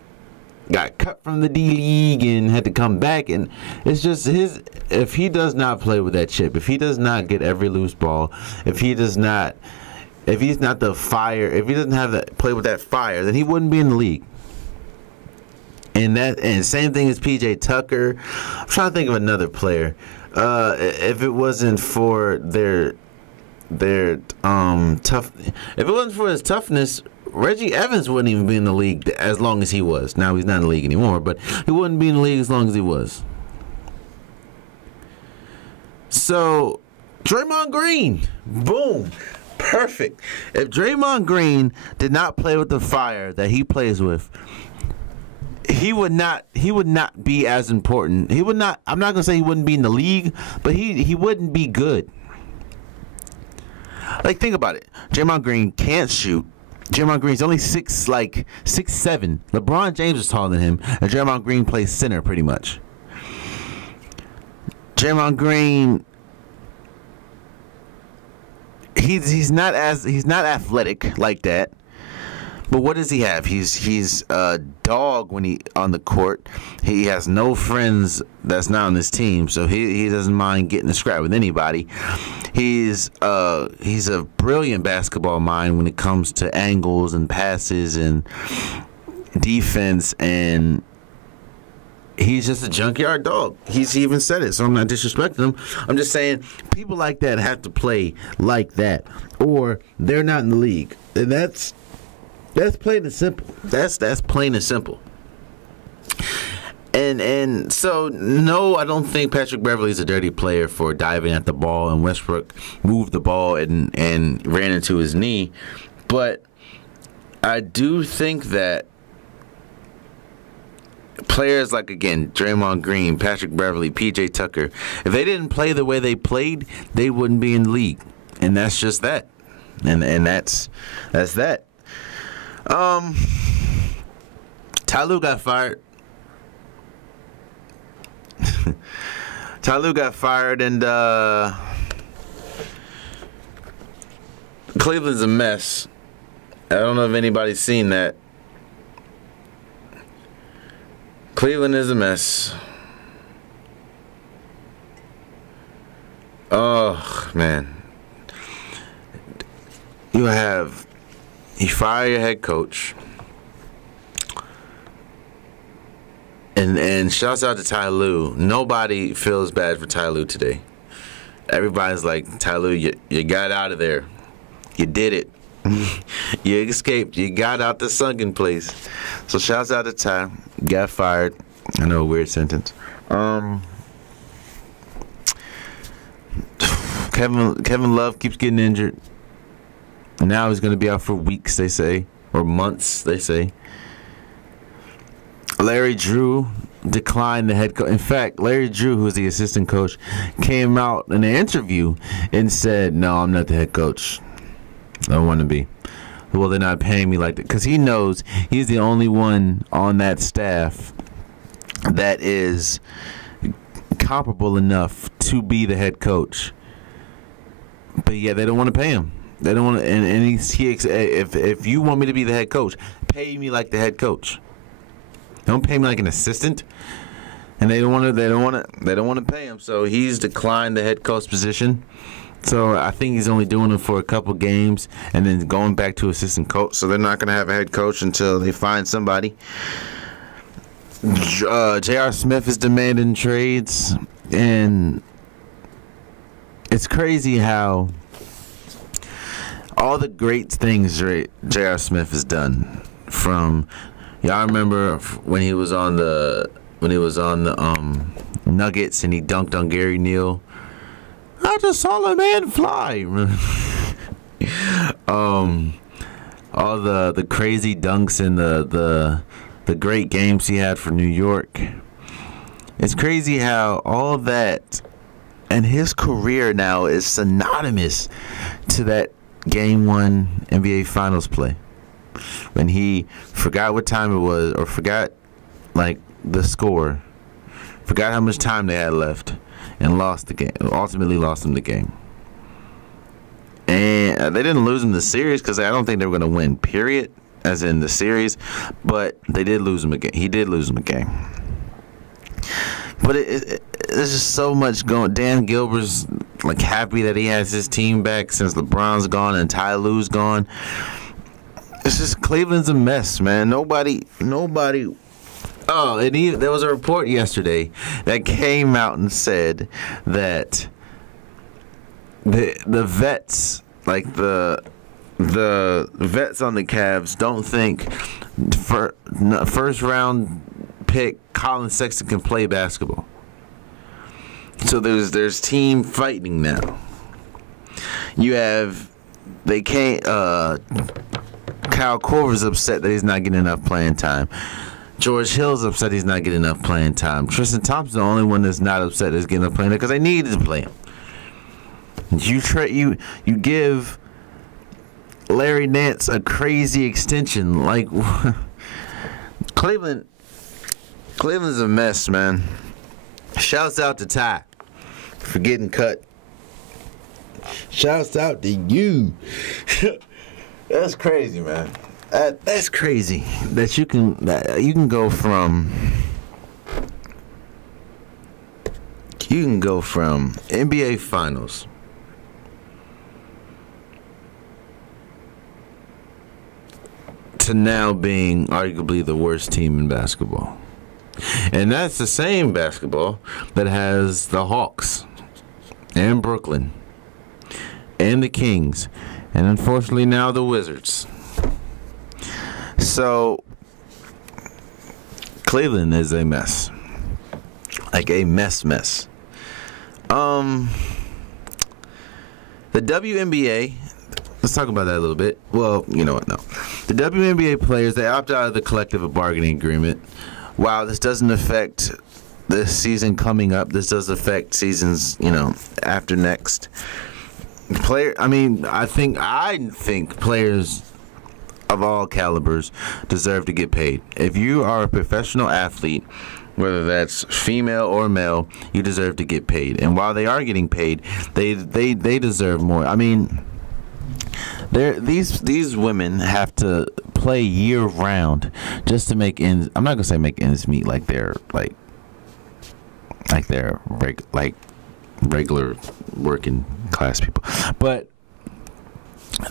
got cut from the D League, and had to come back. And it's just if he does not play with that chip, if he does not get every loose ball, if he's not the fire, if he doesn't have that play with that fire, then he wouldn't be in the league. And same thing as PJ Tucker. I'm trying to think of another player. If it wasn't for their tough, if it wasn't for his toughness, Reggie Evans wouldn't even be in the league as long as he was. Now he's not in the league anymore, but he wouldn't be in the league as long as he was. So Draymond Green, boom, perfect. If Draymond Green did not play with the fire that he plays with, he would not be as important. He would not. I'm not gonna say he wouldn't be in the league, but he wouldn't be good. Like, think about it. Draymond Green can't shoot. Draymond Green's only 6'7". LeBron James is taller than him, and Draymond Green plays center pretty much. Draymond Green, he's not athletic like that. But what does he have? He's a dog when he on the court. He has no friends that's not on his team, so he doesn't mind getting a scrap with anybody. He's a brilliant basketball mind when it comes to angles and passes and defense, and he's just a junkyard dog. He even said it, so I'm not disrespecting him. I'm just saying people like that have to play like that, or they're not in the league, and that's plain and simple. That's plain and simple. And so, no, I don't think Patrick Beverley's a dirty player for diving at the ball, and Westbrook moved the ball and ran into his knee. But I do think that players like, again, Draymond Green, Patrick Beverley, PJ Tucker, if they didn't play the way they played, they wouldn't be in the league. And that's just that. And that's that. Ty Lue got fired. Ty Lue got fired, and Cleveland's a mess. I don't know if anybody's seen that. Cleveland is a mess. Oh, man. You fire your head coach. And shouts out to Ty Lue. Nobody feels bad for Ty Lue today. Everybody's like, Ty Lue, you got out of there. You did it. You escaped. You got out the sunken place. So shouts out to Ty. Got fired. I know, a weird sentence. Kevin Love keeps getting injured. Now he's going to be out for weeks, they say, or months, they say. Larry Drew declined the head coach. In fact, Larry Drew, who's the assistant coach, came out in an interview and said, "No, I'm not the head coach. I don't want to be." Well, they're not paying me like that, because he knows he's the only one on that staff that is comparable enough to be the head coach. But yeah, they don't want to pay him. They don't want to, and if you want me to be the head coach, pay me like the head coach. Don't pay me like an assistant. And they don't want to pay him. So he's declined the head coach position. So I think he's only doing it for a couple games and then going back to assistant coach. So they're not going to have a head coach until they find somebody. J.R. Smith is demanding trades, and it's crazy how all the great things J.R. Smith has done. From, y'all remember when he was on the Nuggets and he dunked on Gary Neal. I just saw a man fly. All the crazy dunks and the great games he had for New York. It's crazy how all that and his career now is synonymous to that Game 1 NBA Finals play. When he forgot what time it was, or forgot like the score, forgot how much time they had left, and lost the game. Ultimately lost them the game. And they didn't lose him the series because I don't think they were going to win, period, as in the series. But they did lose him a game. He did lose him a game. But there's just so much going. Dan Gilbert's like happy that he has his team back since LeBron's gone and Ty Lue's gone. It's just Cleveland's a mess, man. Nobody. Oh, and there was a report yesterday that came out and said that the vets, like the vets on the Cavs, don't think first round pick Colin Sexton can play basketball. So there's team fighting now. They can't. Kyle Korver's upset that he's not getting enough playing time. George Hill's upset he's not getting enough playing time. Tristan Thompson's the only one that's not upset that he's getting enough playing time because they needed to play him. You give Larry Nance a crazy extension. Like Cleveland's a mess, man. Shouts out to Ty for getting cut. Shouts out to you. That's crazy, man. That's crazy that you can go from NBA Finals to now being arguably the worst team in basketball. And that's the same basketball that has the Hawks and Brooklyn and the Kings and unfortunately now the Wizards. So Cleveland is a mess. Like a mess. The WNBA, let's talk about that a little bit. Well, you know what, no. The WNBA players, they opt out of the collective bargaining agreement. While this doesn't affect the season coming up, this does affect seasons, after next. I think players of all calibers deserve to get paid. If you are a professional athlete, whether that's female or male, you deserve to get paid. And while they are getting paid, they deserve more. I mean, these women have to play year round just to make ends. I'm not gonna say make ends meet like they're regular working class people, but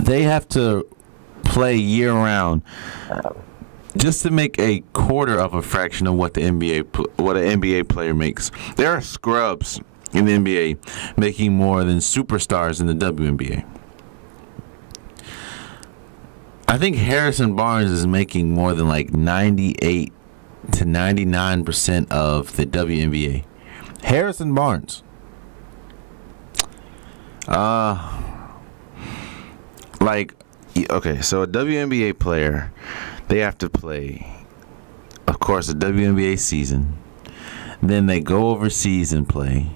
they have to play year round just to make a quarter of a fraction of what an NBA player makes. There are scrubs in the NBA making more than superstars in the WNBA. I think Harrison Barnes is making more than like 98 to 99% of the WNBA. Harrison Barnes. Okay, so a WNBA player, they have to play, of course, a WNBA season. Then they go overseas and play.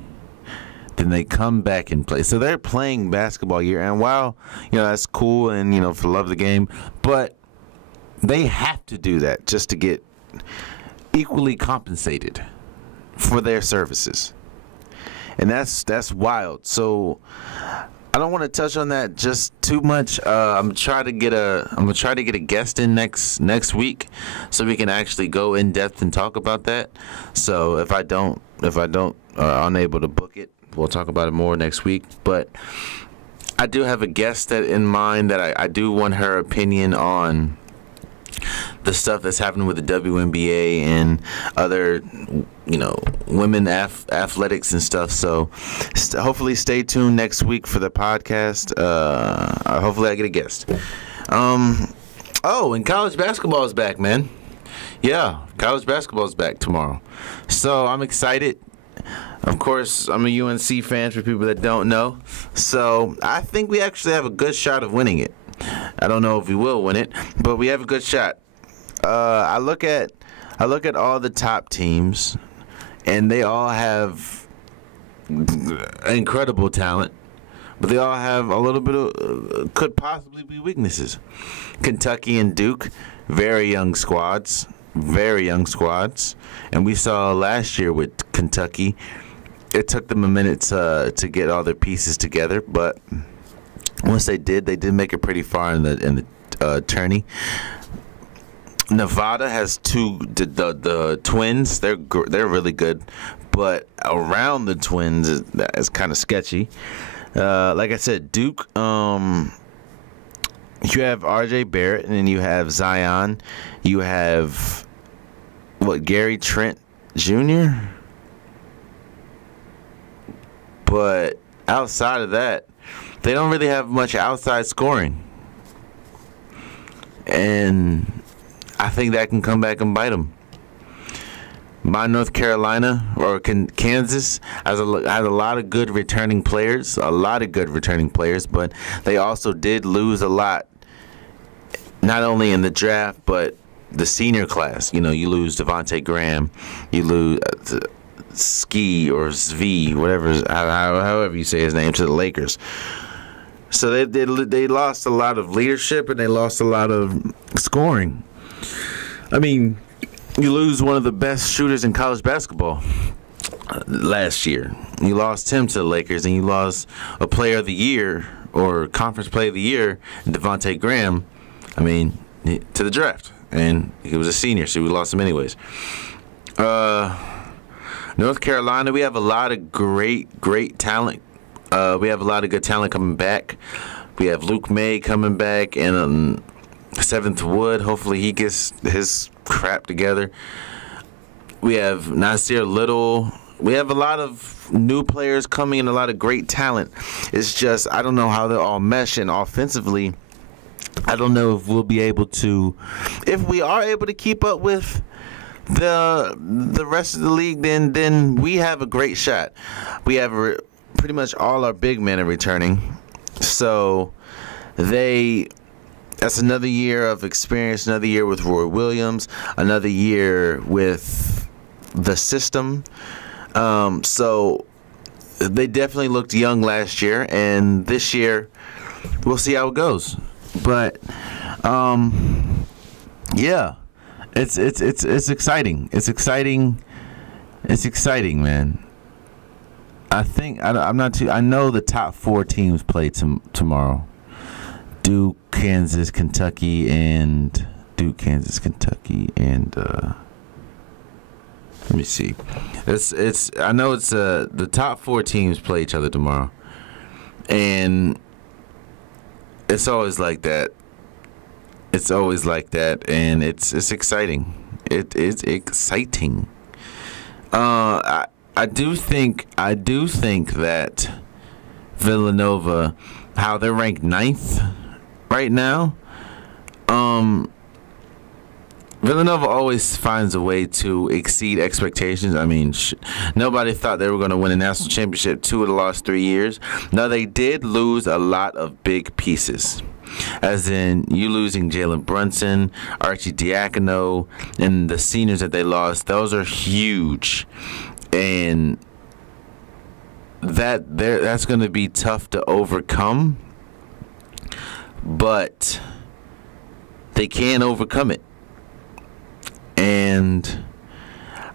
Then they come back and play. So they're playing basketball year. And while, that's cool and, for the love of the game, but they have to do that just to get equally compensated for their services. And that's wild. So I don't want to touch on that just too much. I'm gonna try to get a guest in next week, so we can actually go in depth and talk about that. So if I don't unable to book it, we'll talk about it more next week. But I do have a guest in mind that I do want her opinion on the stuff that's happening with the WNBA and other, women athletics and stuff. So hopefully stay tuned next week for the podcast. Hopefully I get a guest. And college basketball is back, man. Yeah, college basketball is back tomorrow. So I'm excited. Of course, I'm a UNC fan for people that don't know. So I think we actually have a good shot of winning it. I don't know if we will win it, but we have a good shot. I look at all the top teams, and they all have incredible talent, but they all have a little bit of could possibly be weaknesses. Kentucky and Duke, very young squads, and we saw last year with Kentucky, it took them a minute to get all their pieces together, but once they did make it pretty far in the tourney. Nevada has the Twins. They're really good, but around the Twins is kind of sketchy. Like I said, Duke. You have R.J. Barrett, and then you have Zion. You have Gary Trent Jr. But outside of that, they don't really have much outside scoring. And I think that can come back and bite them. My North Carolina or Kansas has a lot of good returning players, but they also did lose a lot, not only in the draft, but the senior class. You lose Devontae Graham, you lose Ski or Zvi, whatever, however you say his name, to the Lakers. So they lost a lot of leadership and they lost a lot of scoring. I mean, you lose one of the best shooters in college basketball last year. You lost him to the Lakers, and you lost a player of the year or conference player of the year, Devontae Graham, to the draft. And he was a senior, so we lost him anyways. North Carolina, we have a lot of great talent. We have a lot of good talent coming back. We have Luke May coming back, and Seventh Wood. Hopefully he gets his crap together. We have Nasir Little. We have a lot of new players coming and a lot of great talent. It's just I don't know how they're all meshing offensively. I don't know if we'll be able to, if we are able to keep up with the rest of the league, then we have a great shot. We have pretty much all our big men are returning, so that's another year of experience, another year with Roy Williams, another year with the system. So they definitely looked young last year, and this year we'll see how it goes. But yeah, it's exciting. It's exciting, man. I know the top 4 teams play tomorrow. Duke, Kansas, Kentucky, and let me see. I know it's the top 4 teams play each other tomorrow, and it's always like that. And it's exciting. It's exciting. I do think that Villanova, how they're ranked 9th right now. Villanova always finds a way to exceed expectations. I mean, nobody thought they were going to win a national championship 2 of the last 3 years. Now, they did lose a lot of big pieces, as in you losing Jalen Brunson, Archie Diacono, and the seniors that they lost. Those are huge, and that's going to be tough to overcome, but they can overcome it. And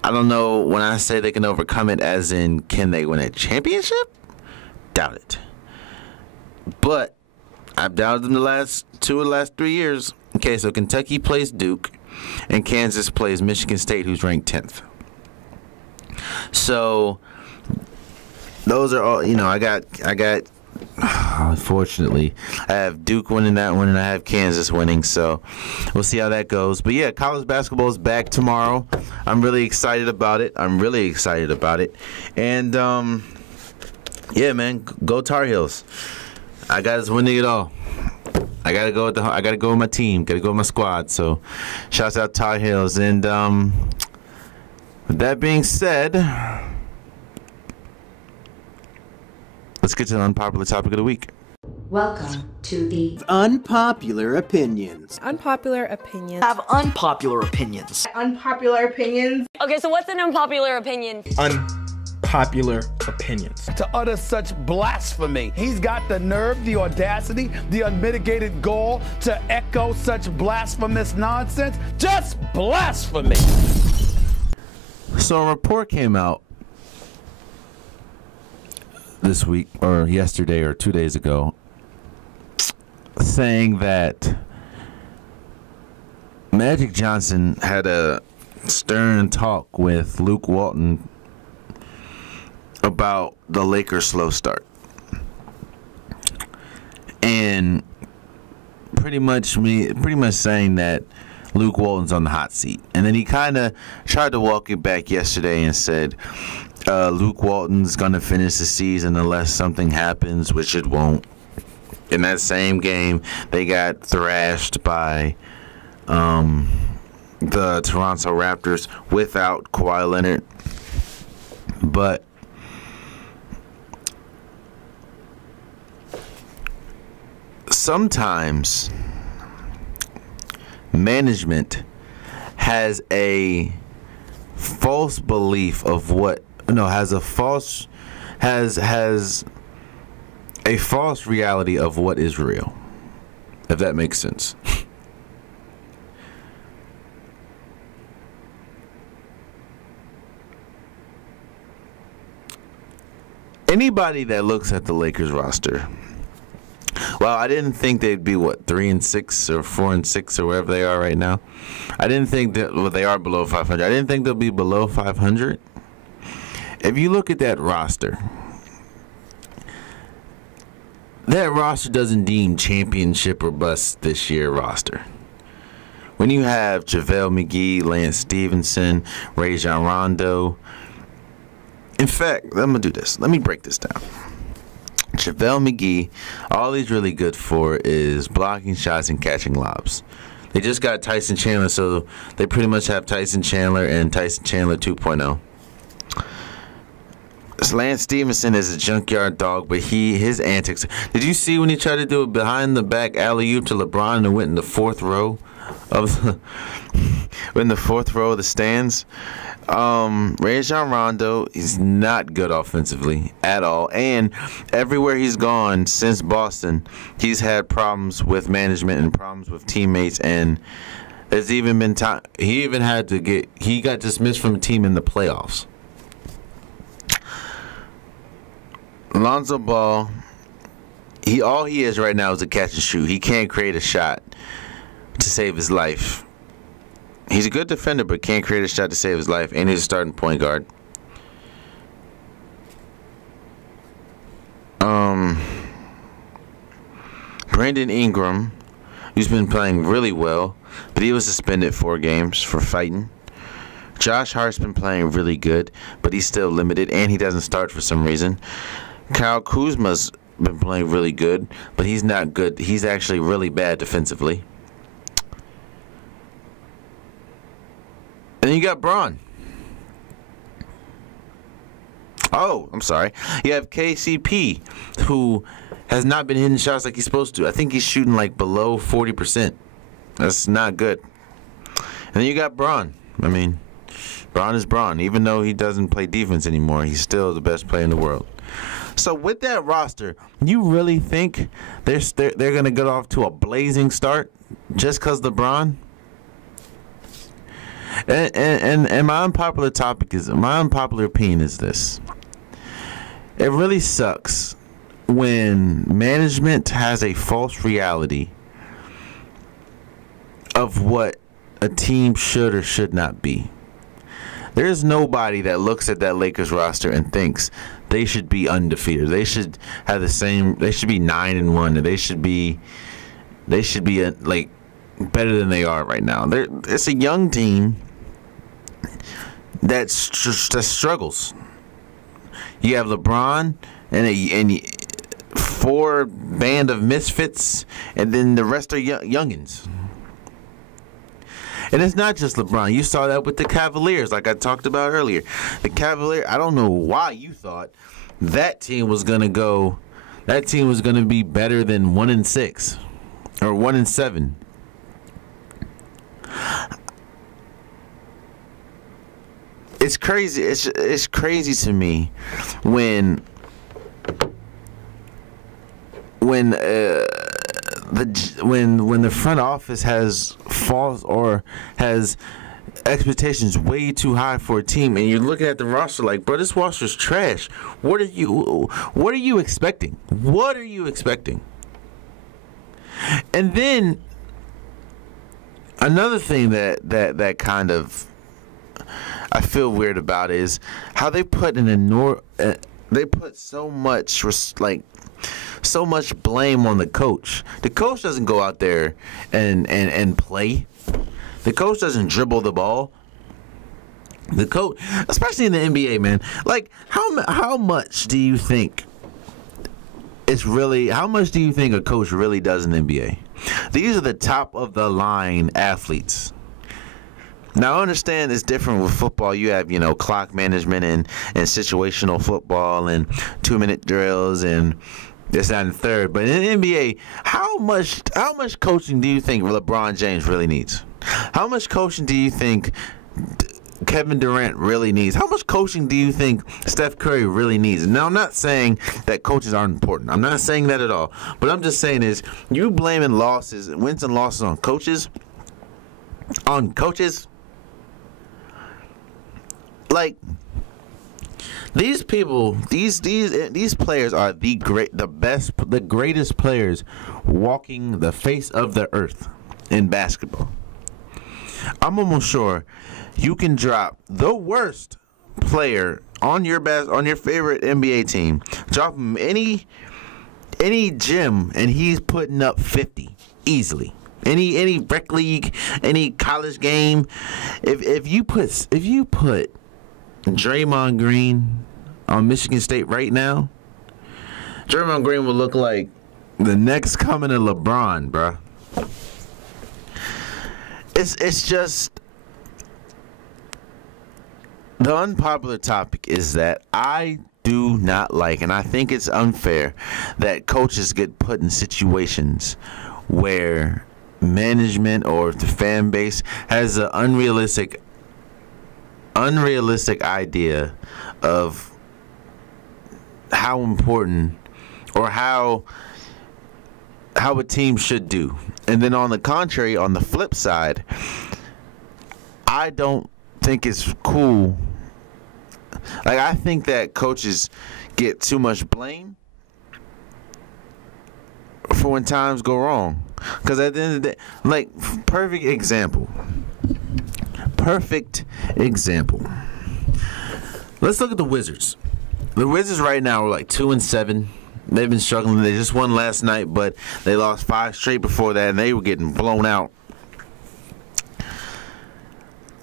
I don't know when I say they can overcome it, as in can they win a championship? Doubt it. But I've doubted them the 2 of the last 3 years. Okay, so Kentucky plays Duke, and Kansas plays Michigan State, who's ranked 10th. So those are all, I got unfortunately, I have Duke winning that one, and I have Kansas winning, so we'll see how that goes. But yeah, college basketball is back tomorrow. I'm really excited about it. And yeah, man, go Tar Heels. I got us winning it all. I gotta go with my team, gotta go with my squad. So shouts out Tar Heels. And with that being said, let's get to the unpopular topic of the week. Welcome to the Unpopular Opinions. Unpopular opinions. Have unpopular opinions. Unpopular opinions. Okay, so what's an unpopular opinion? Unpopular opinions. To utter such blasphemy. He's got the nerve, the audacity, the unmitigated gall to echo such blasphemous nonsense. Just blasphemy. So a report came out this week, or yesterday, or 2 days ago, saying that Magic Johnson had a stern talk with Luke Walton about the Lakers' slow start, and pretty much saying that Luke Walton's on the hot seat. And then he kind of tried to walk it back yesterday and said Luke Walton's going to finish the season unless something happens, which it won't. In that same game, they got thrashed by the Toronto Raptors without Kawhi Leonard. But sometimes management has a false belief of what has a false reality of what is real, if that makes sense. Anybody that looks at the Lakers roster, well, I didn't think they'd be 3-6 or 4-6 or wherever they are right now. I didn't think that they are below 500. I didn't think they'll be below 500. If you look at that roster doesn't deem championship or bust this year roster. When you have JaVale McGee, Lance Stevenson, Rajon Rondo. In fact, I'm going to do this. Let me break this down. JaVale McGee, all he's really good for is blocking shots and catching lobs. They just got Tyson Chandler, so they pretty much have Tyson Chandler and Tyson Chandler 2.0. Lance Stevenson is a junkyard dog, but his antics. Did you see when he tried to do a behind the back alley-oop to LeBron and went in the fourth row of the stands? Rajon Rondo is not good offensively at all, and everywhere he's gone since Boston, he's had problems with management and problems with teammates, and there's even been time he got dismissed from a team in the playoffs. Lonzo Ball, all he is right now is a catch and shoot. He can't create a shot to save his life. He's a good defender, but can't create a shot to save his life, and he's a starting point guard. Brandon Ingram, who's been playing really well, but he was suspended 4 games for fighting. Josh Hart's been playing really good, but he's still limited, and he doesn't start for some reason. Kyle Kuzma's been playing really good, but he's not good. He's actually really bad defensively. And then you got Braun. Oh, I'm sorry. You have KCP, who has not been hitting shots like he's supposed to. I think he's shooting like below 40%. That's not good. And then you got Braun. I mean, Braun is Braun. Even though he doesn't play defense anymore, he's still the best player in the world. So with that roster, you really think they're going to get off to a blazing start just because LeBron? And my unpopular opinion is this. It really sucks when management has a false reality of what a team should or should not be. There's nobody that looks at that Lakers roster and thinks they should be undefeated. They should have the same. They should be 9-1. They should be like better than they are right now. It's a young team that struggles. You have LeBron and 4 band of misfits, and then the rest are youngins. And it's not just LeBron. You saw that with the Cavaliers, like I talked about earlier. The Cavaliers, I don't know why you thought that team was going to be better than 1-6 or 1-7. It's crazy. It's crazy to me when the front office has expectations way too high for a team, and you're looking at the roster like, bro, this roster's trash. What are you expecting? What are you expecting? And then another thing that kind of I feel weird about is how they put so much blame on the coach. The coach doesn't go out there and play. The coach doesn't dribble the ball. The coach, especially in the NBA, man, like how much do you think a coach really does in the NBA? These are the top of the line athletes. Now, I understand it's different with football. You have, clock management and situational football and 2-minute drills and this, that, and third. But in the NBA, how much coaching do you think LeBron James really needs? How much coaching do you think Kevin Durant really needs? How much coaching do you think Steph Curry really needs? Now, I'm not saying that coaches aren't important. I'm not saying that at all. But I'm just saying is, you blaming wins and losses on coaches. Like, these people, these players are the greatest players walking the face of the earth in basketball. I'm almost sure you can drop the worst player on your favorite NBA team, drop him any gym, and he's putting up 50 easily. Any rec league, any college game, if you put Draymond Green on Michigan State right now, Draymond Green will look like the next coming of LeBron, bruh. It's just, the unpopular topic is that I do not like, and I think it's unfair that coaches get put in situations where management or the fan base has an unrealistic idea of how important or how a team should do. And then on the contrary, on the flip side, I don't think it's cool. Like, I think that coaches get too much blame for when times go wrong. Because at the end of the day, like, perfect example. Let's look at the Wizards. The Wizards right now are like 2-7. They've been struggling. They just won last night, but they lost 5 straight before that, and they were getting blown out.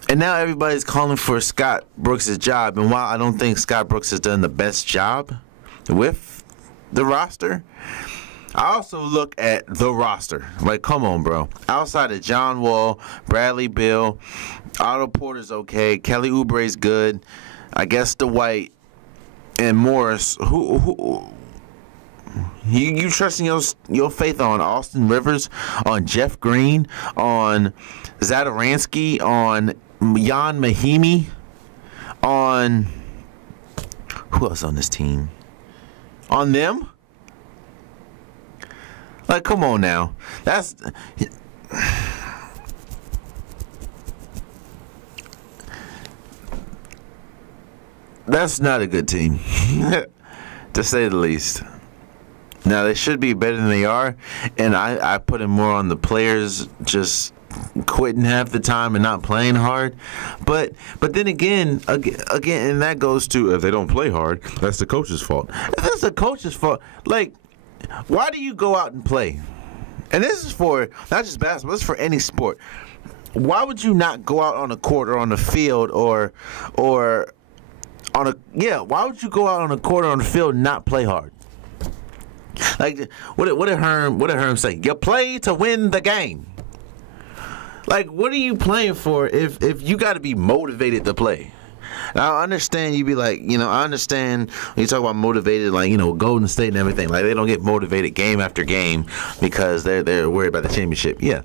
And now everybody's calling for Scott Brooks' job. And while I don't think Scott Brooks has done the best job with the roster, I also look at the roster. Like, come on, bro. Outside of John Wall, Bradley Beal, Otto Porter's okay, Kelly Oubre's good, I guess Dwight and Morris. Who you trusting your faith on Austin Rivers, on Jeff Green, on Zadaransky, on Jan Mahimi, on who else on this team? On them? Like, come on now. That's not a good team, to say the least. Now, they should be better than they are, and I put it more on the players just quitting half the time and not playing hard. But then again, and that goes to, if they don't play hard, that's the coach's fault. If that's the coach's fault, like, why do you go out and play? And this is for not just basketball, this is for any sport. Why would you not go out on a court or on the field or on a why would you go out on a court or on the field and not play hard? Like, what did Herm say? You play to win the game. Like, what are you playing for if you got to be motivated to play? Now, I understand you be like, I understand when you talk about motivated, like, Golden State and everything. Like, they don't get motivated game after game because they're worried about the championship. Yeah.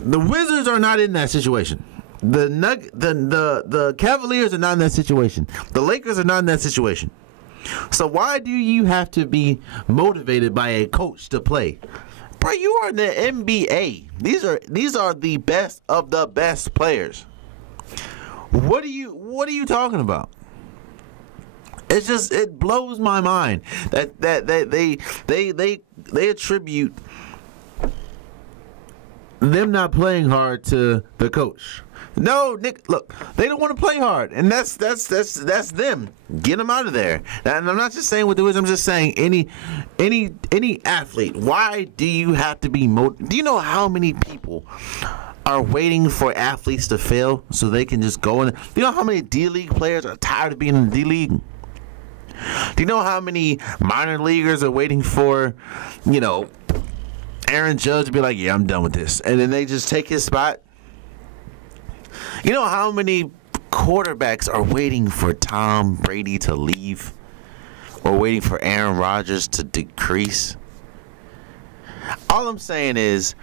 The Wizards are not in that situation. The Cavaliers are not in that situation. The Lakers are not in that situation. So why do you have to be motivated by a coach to play? Bro, you are in the NBA. These are the best of the best players. What are you talking about? It's just, it blows my mind that they attribute them not playing hard to the coach. No, Nick, look, they don't want to play hard, and that's them. Get them out of there. And I'm not just saying what there is. I'm just saying any athlete. Why do you have to be do you know how many people are waiting for athletes to fail so they can just go in? Do you know how many D-League players are tired of being in the D-League? Do you know how many minor leaguers are waiting for, Aaron Judge to be like, yeah, I'm done with this, and then they just take his spot? You know how many quarterbacks are waiting for Tom Brady to leave or waiting for Aaron Rodgers to decrease? All I'm saying is,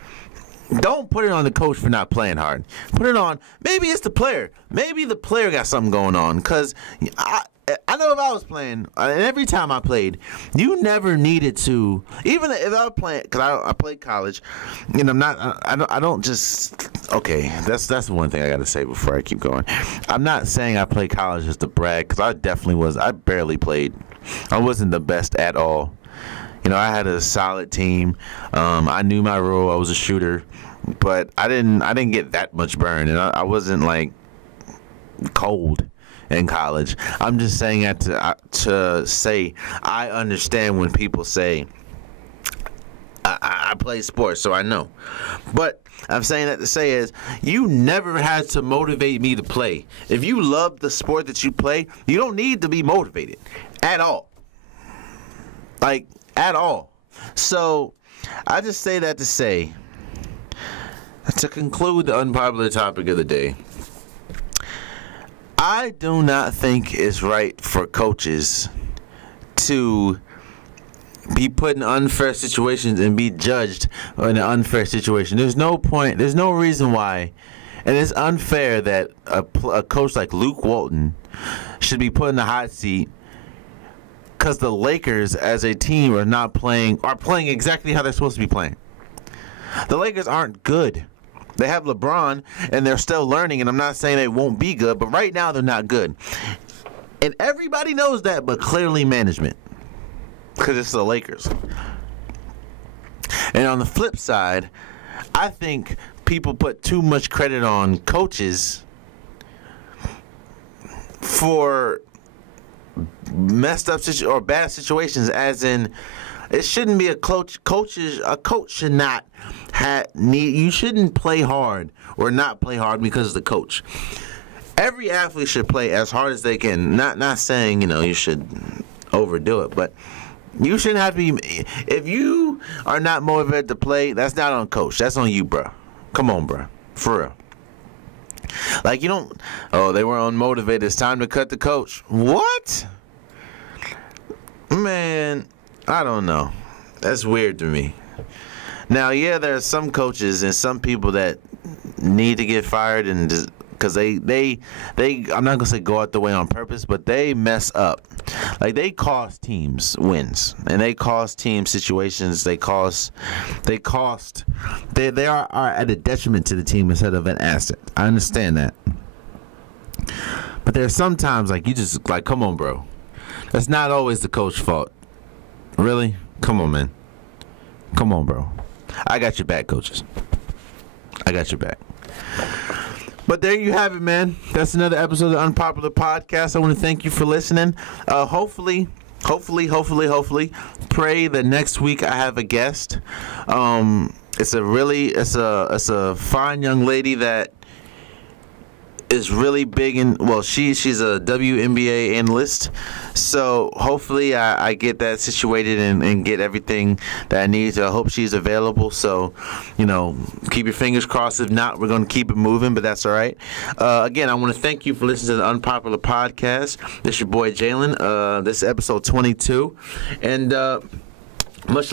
don't put it on the coach for not playing hard. Put it on, maybe it's the player. Maybe the player got something going on. Because I know if I was playing, and every time I played, you never needed to, even if I was playing, because I played college, and I don't just, okay, that's one thing I got to say before I keep going. I'm not saying I played college just to brag, because I definitely was. I barely played. I wasn't the best at all. I had a solid team. I knew my role. I was a shooter, but I didn't get that much burn, and I wasn't like cold in college. I'm just saying that to say I understand when people say I play sports, so I know. But I'm saying that to say is you never had to motivate me to play. If you love the sport that you play, you don't need to be motivated at all. Like, at all. So I just say that to say, to conclude the unpopular topic of the day, I do not think it's right for coaches to be put in unfair situations and be judged in an unfair situation. There's no point, there's no reason why, and it's unfair that a coach like Luke Walton should be put in the hot seat because the Lakers as a team are playing exactly how they're supposed to be playing. The Lakers aren't good. They have LeBron, and they're still learning, and I'm not saying they won't be good, but right now they're not good. And everybody knows that, but clearly management, because it's the Lakers. And on the flip side, I think people put too much credit on coaches for messed up or bad situations, as in it shouldn't be a coach. A coach should not you shouldn't play hard or not play hard because of the coach. Every athlete should play as hard as they can. Not saying you should overdo it, but you shouldn't have to be. If you are not motivated to play, that's not on coach. That's on you, bro. Come on, bro. For real. Like, you don't. Oh, they were unmotivated. It's time to cut the coach. What? Man, I don't know. That's weird to me. Now, yeah, there are some coaches and some people that need to get fired, and because they I'm not gonna say go out the way on purpose, but they mess up. Like, they cost teams wins, and they cost team situations. They are at a detriment to the team instead of an asset. I understand that, but there's sometimes like you just like, come on, bro. That's not always the coach's fault. Really? Come on, man. Come on, bro. I got your back, coaches. I got your back. But there you have it, man. That's another episode of the Unpopular Podcast. I want to thank you for listening. Hopefully, pray that next week I have a guest. It's a fine young lady that is really big in, well, she's a WNBA analyst, so hopefully I get that situated and get everything that I need. So I hope she's available, so keep your fingers crossed. If not, we're going to keep it moving, but that's all right. Again, I want to thank you for listening to the Unpopular Podcast. This is your boy Jalen. This is episode 22, and much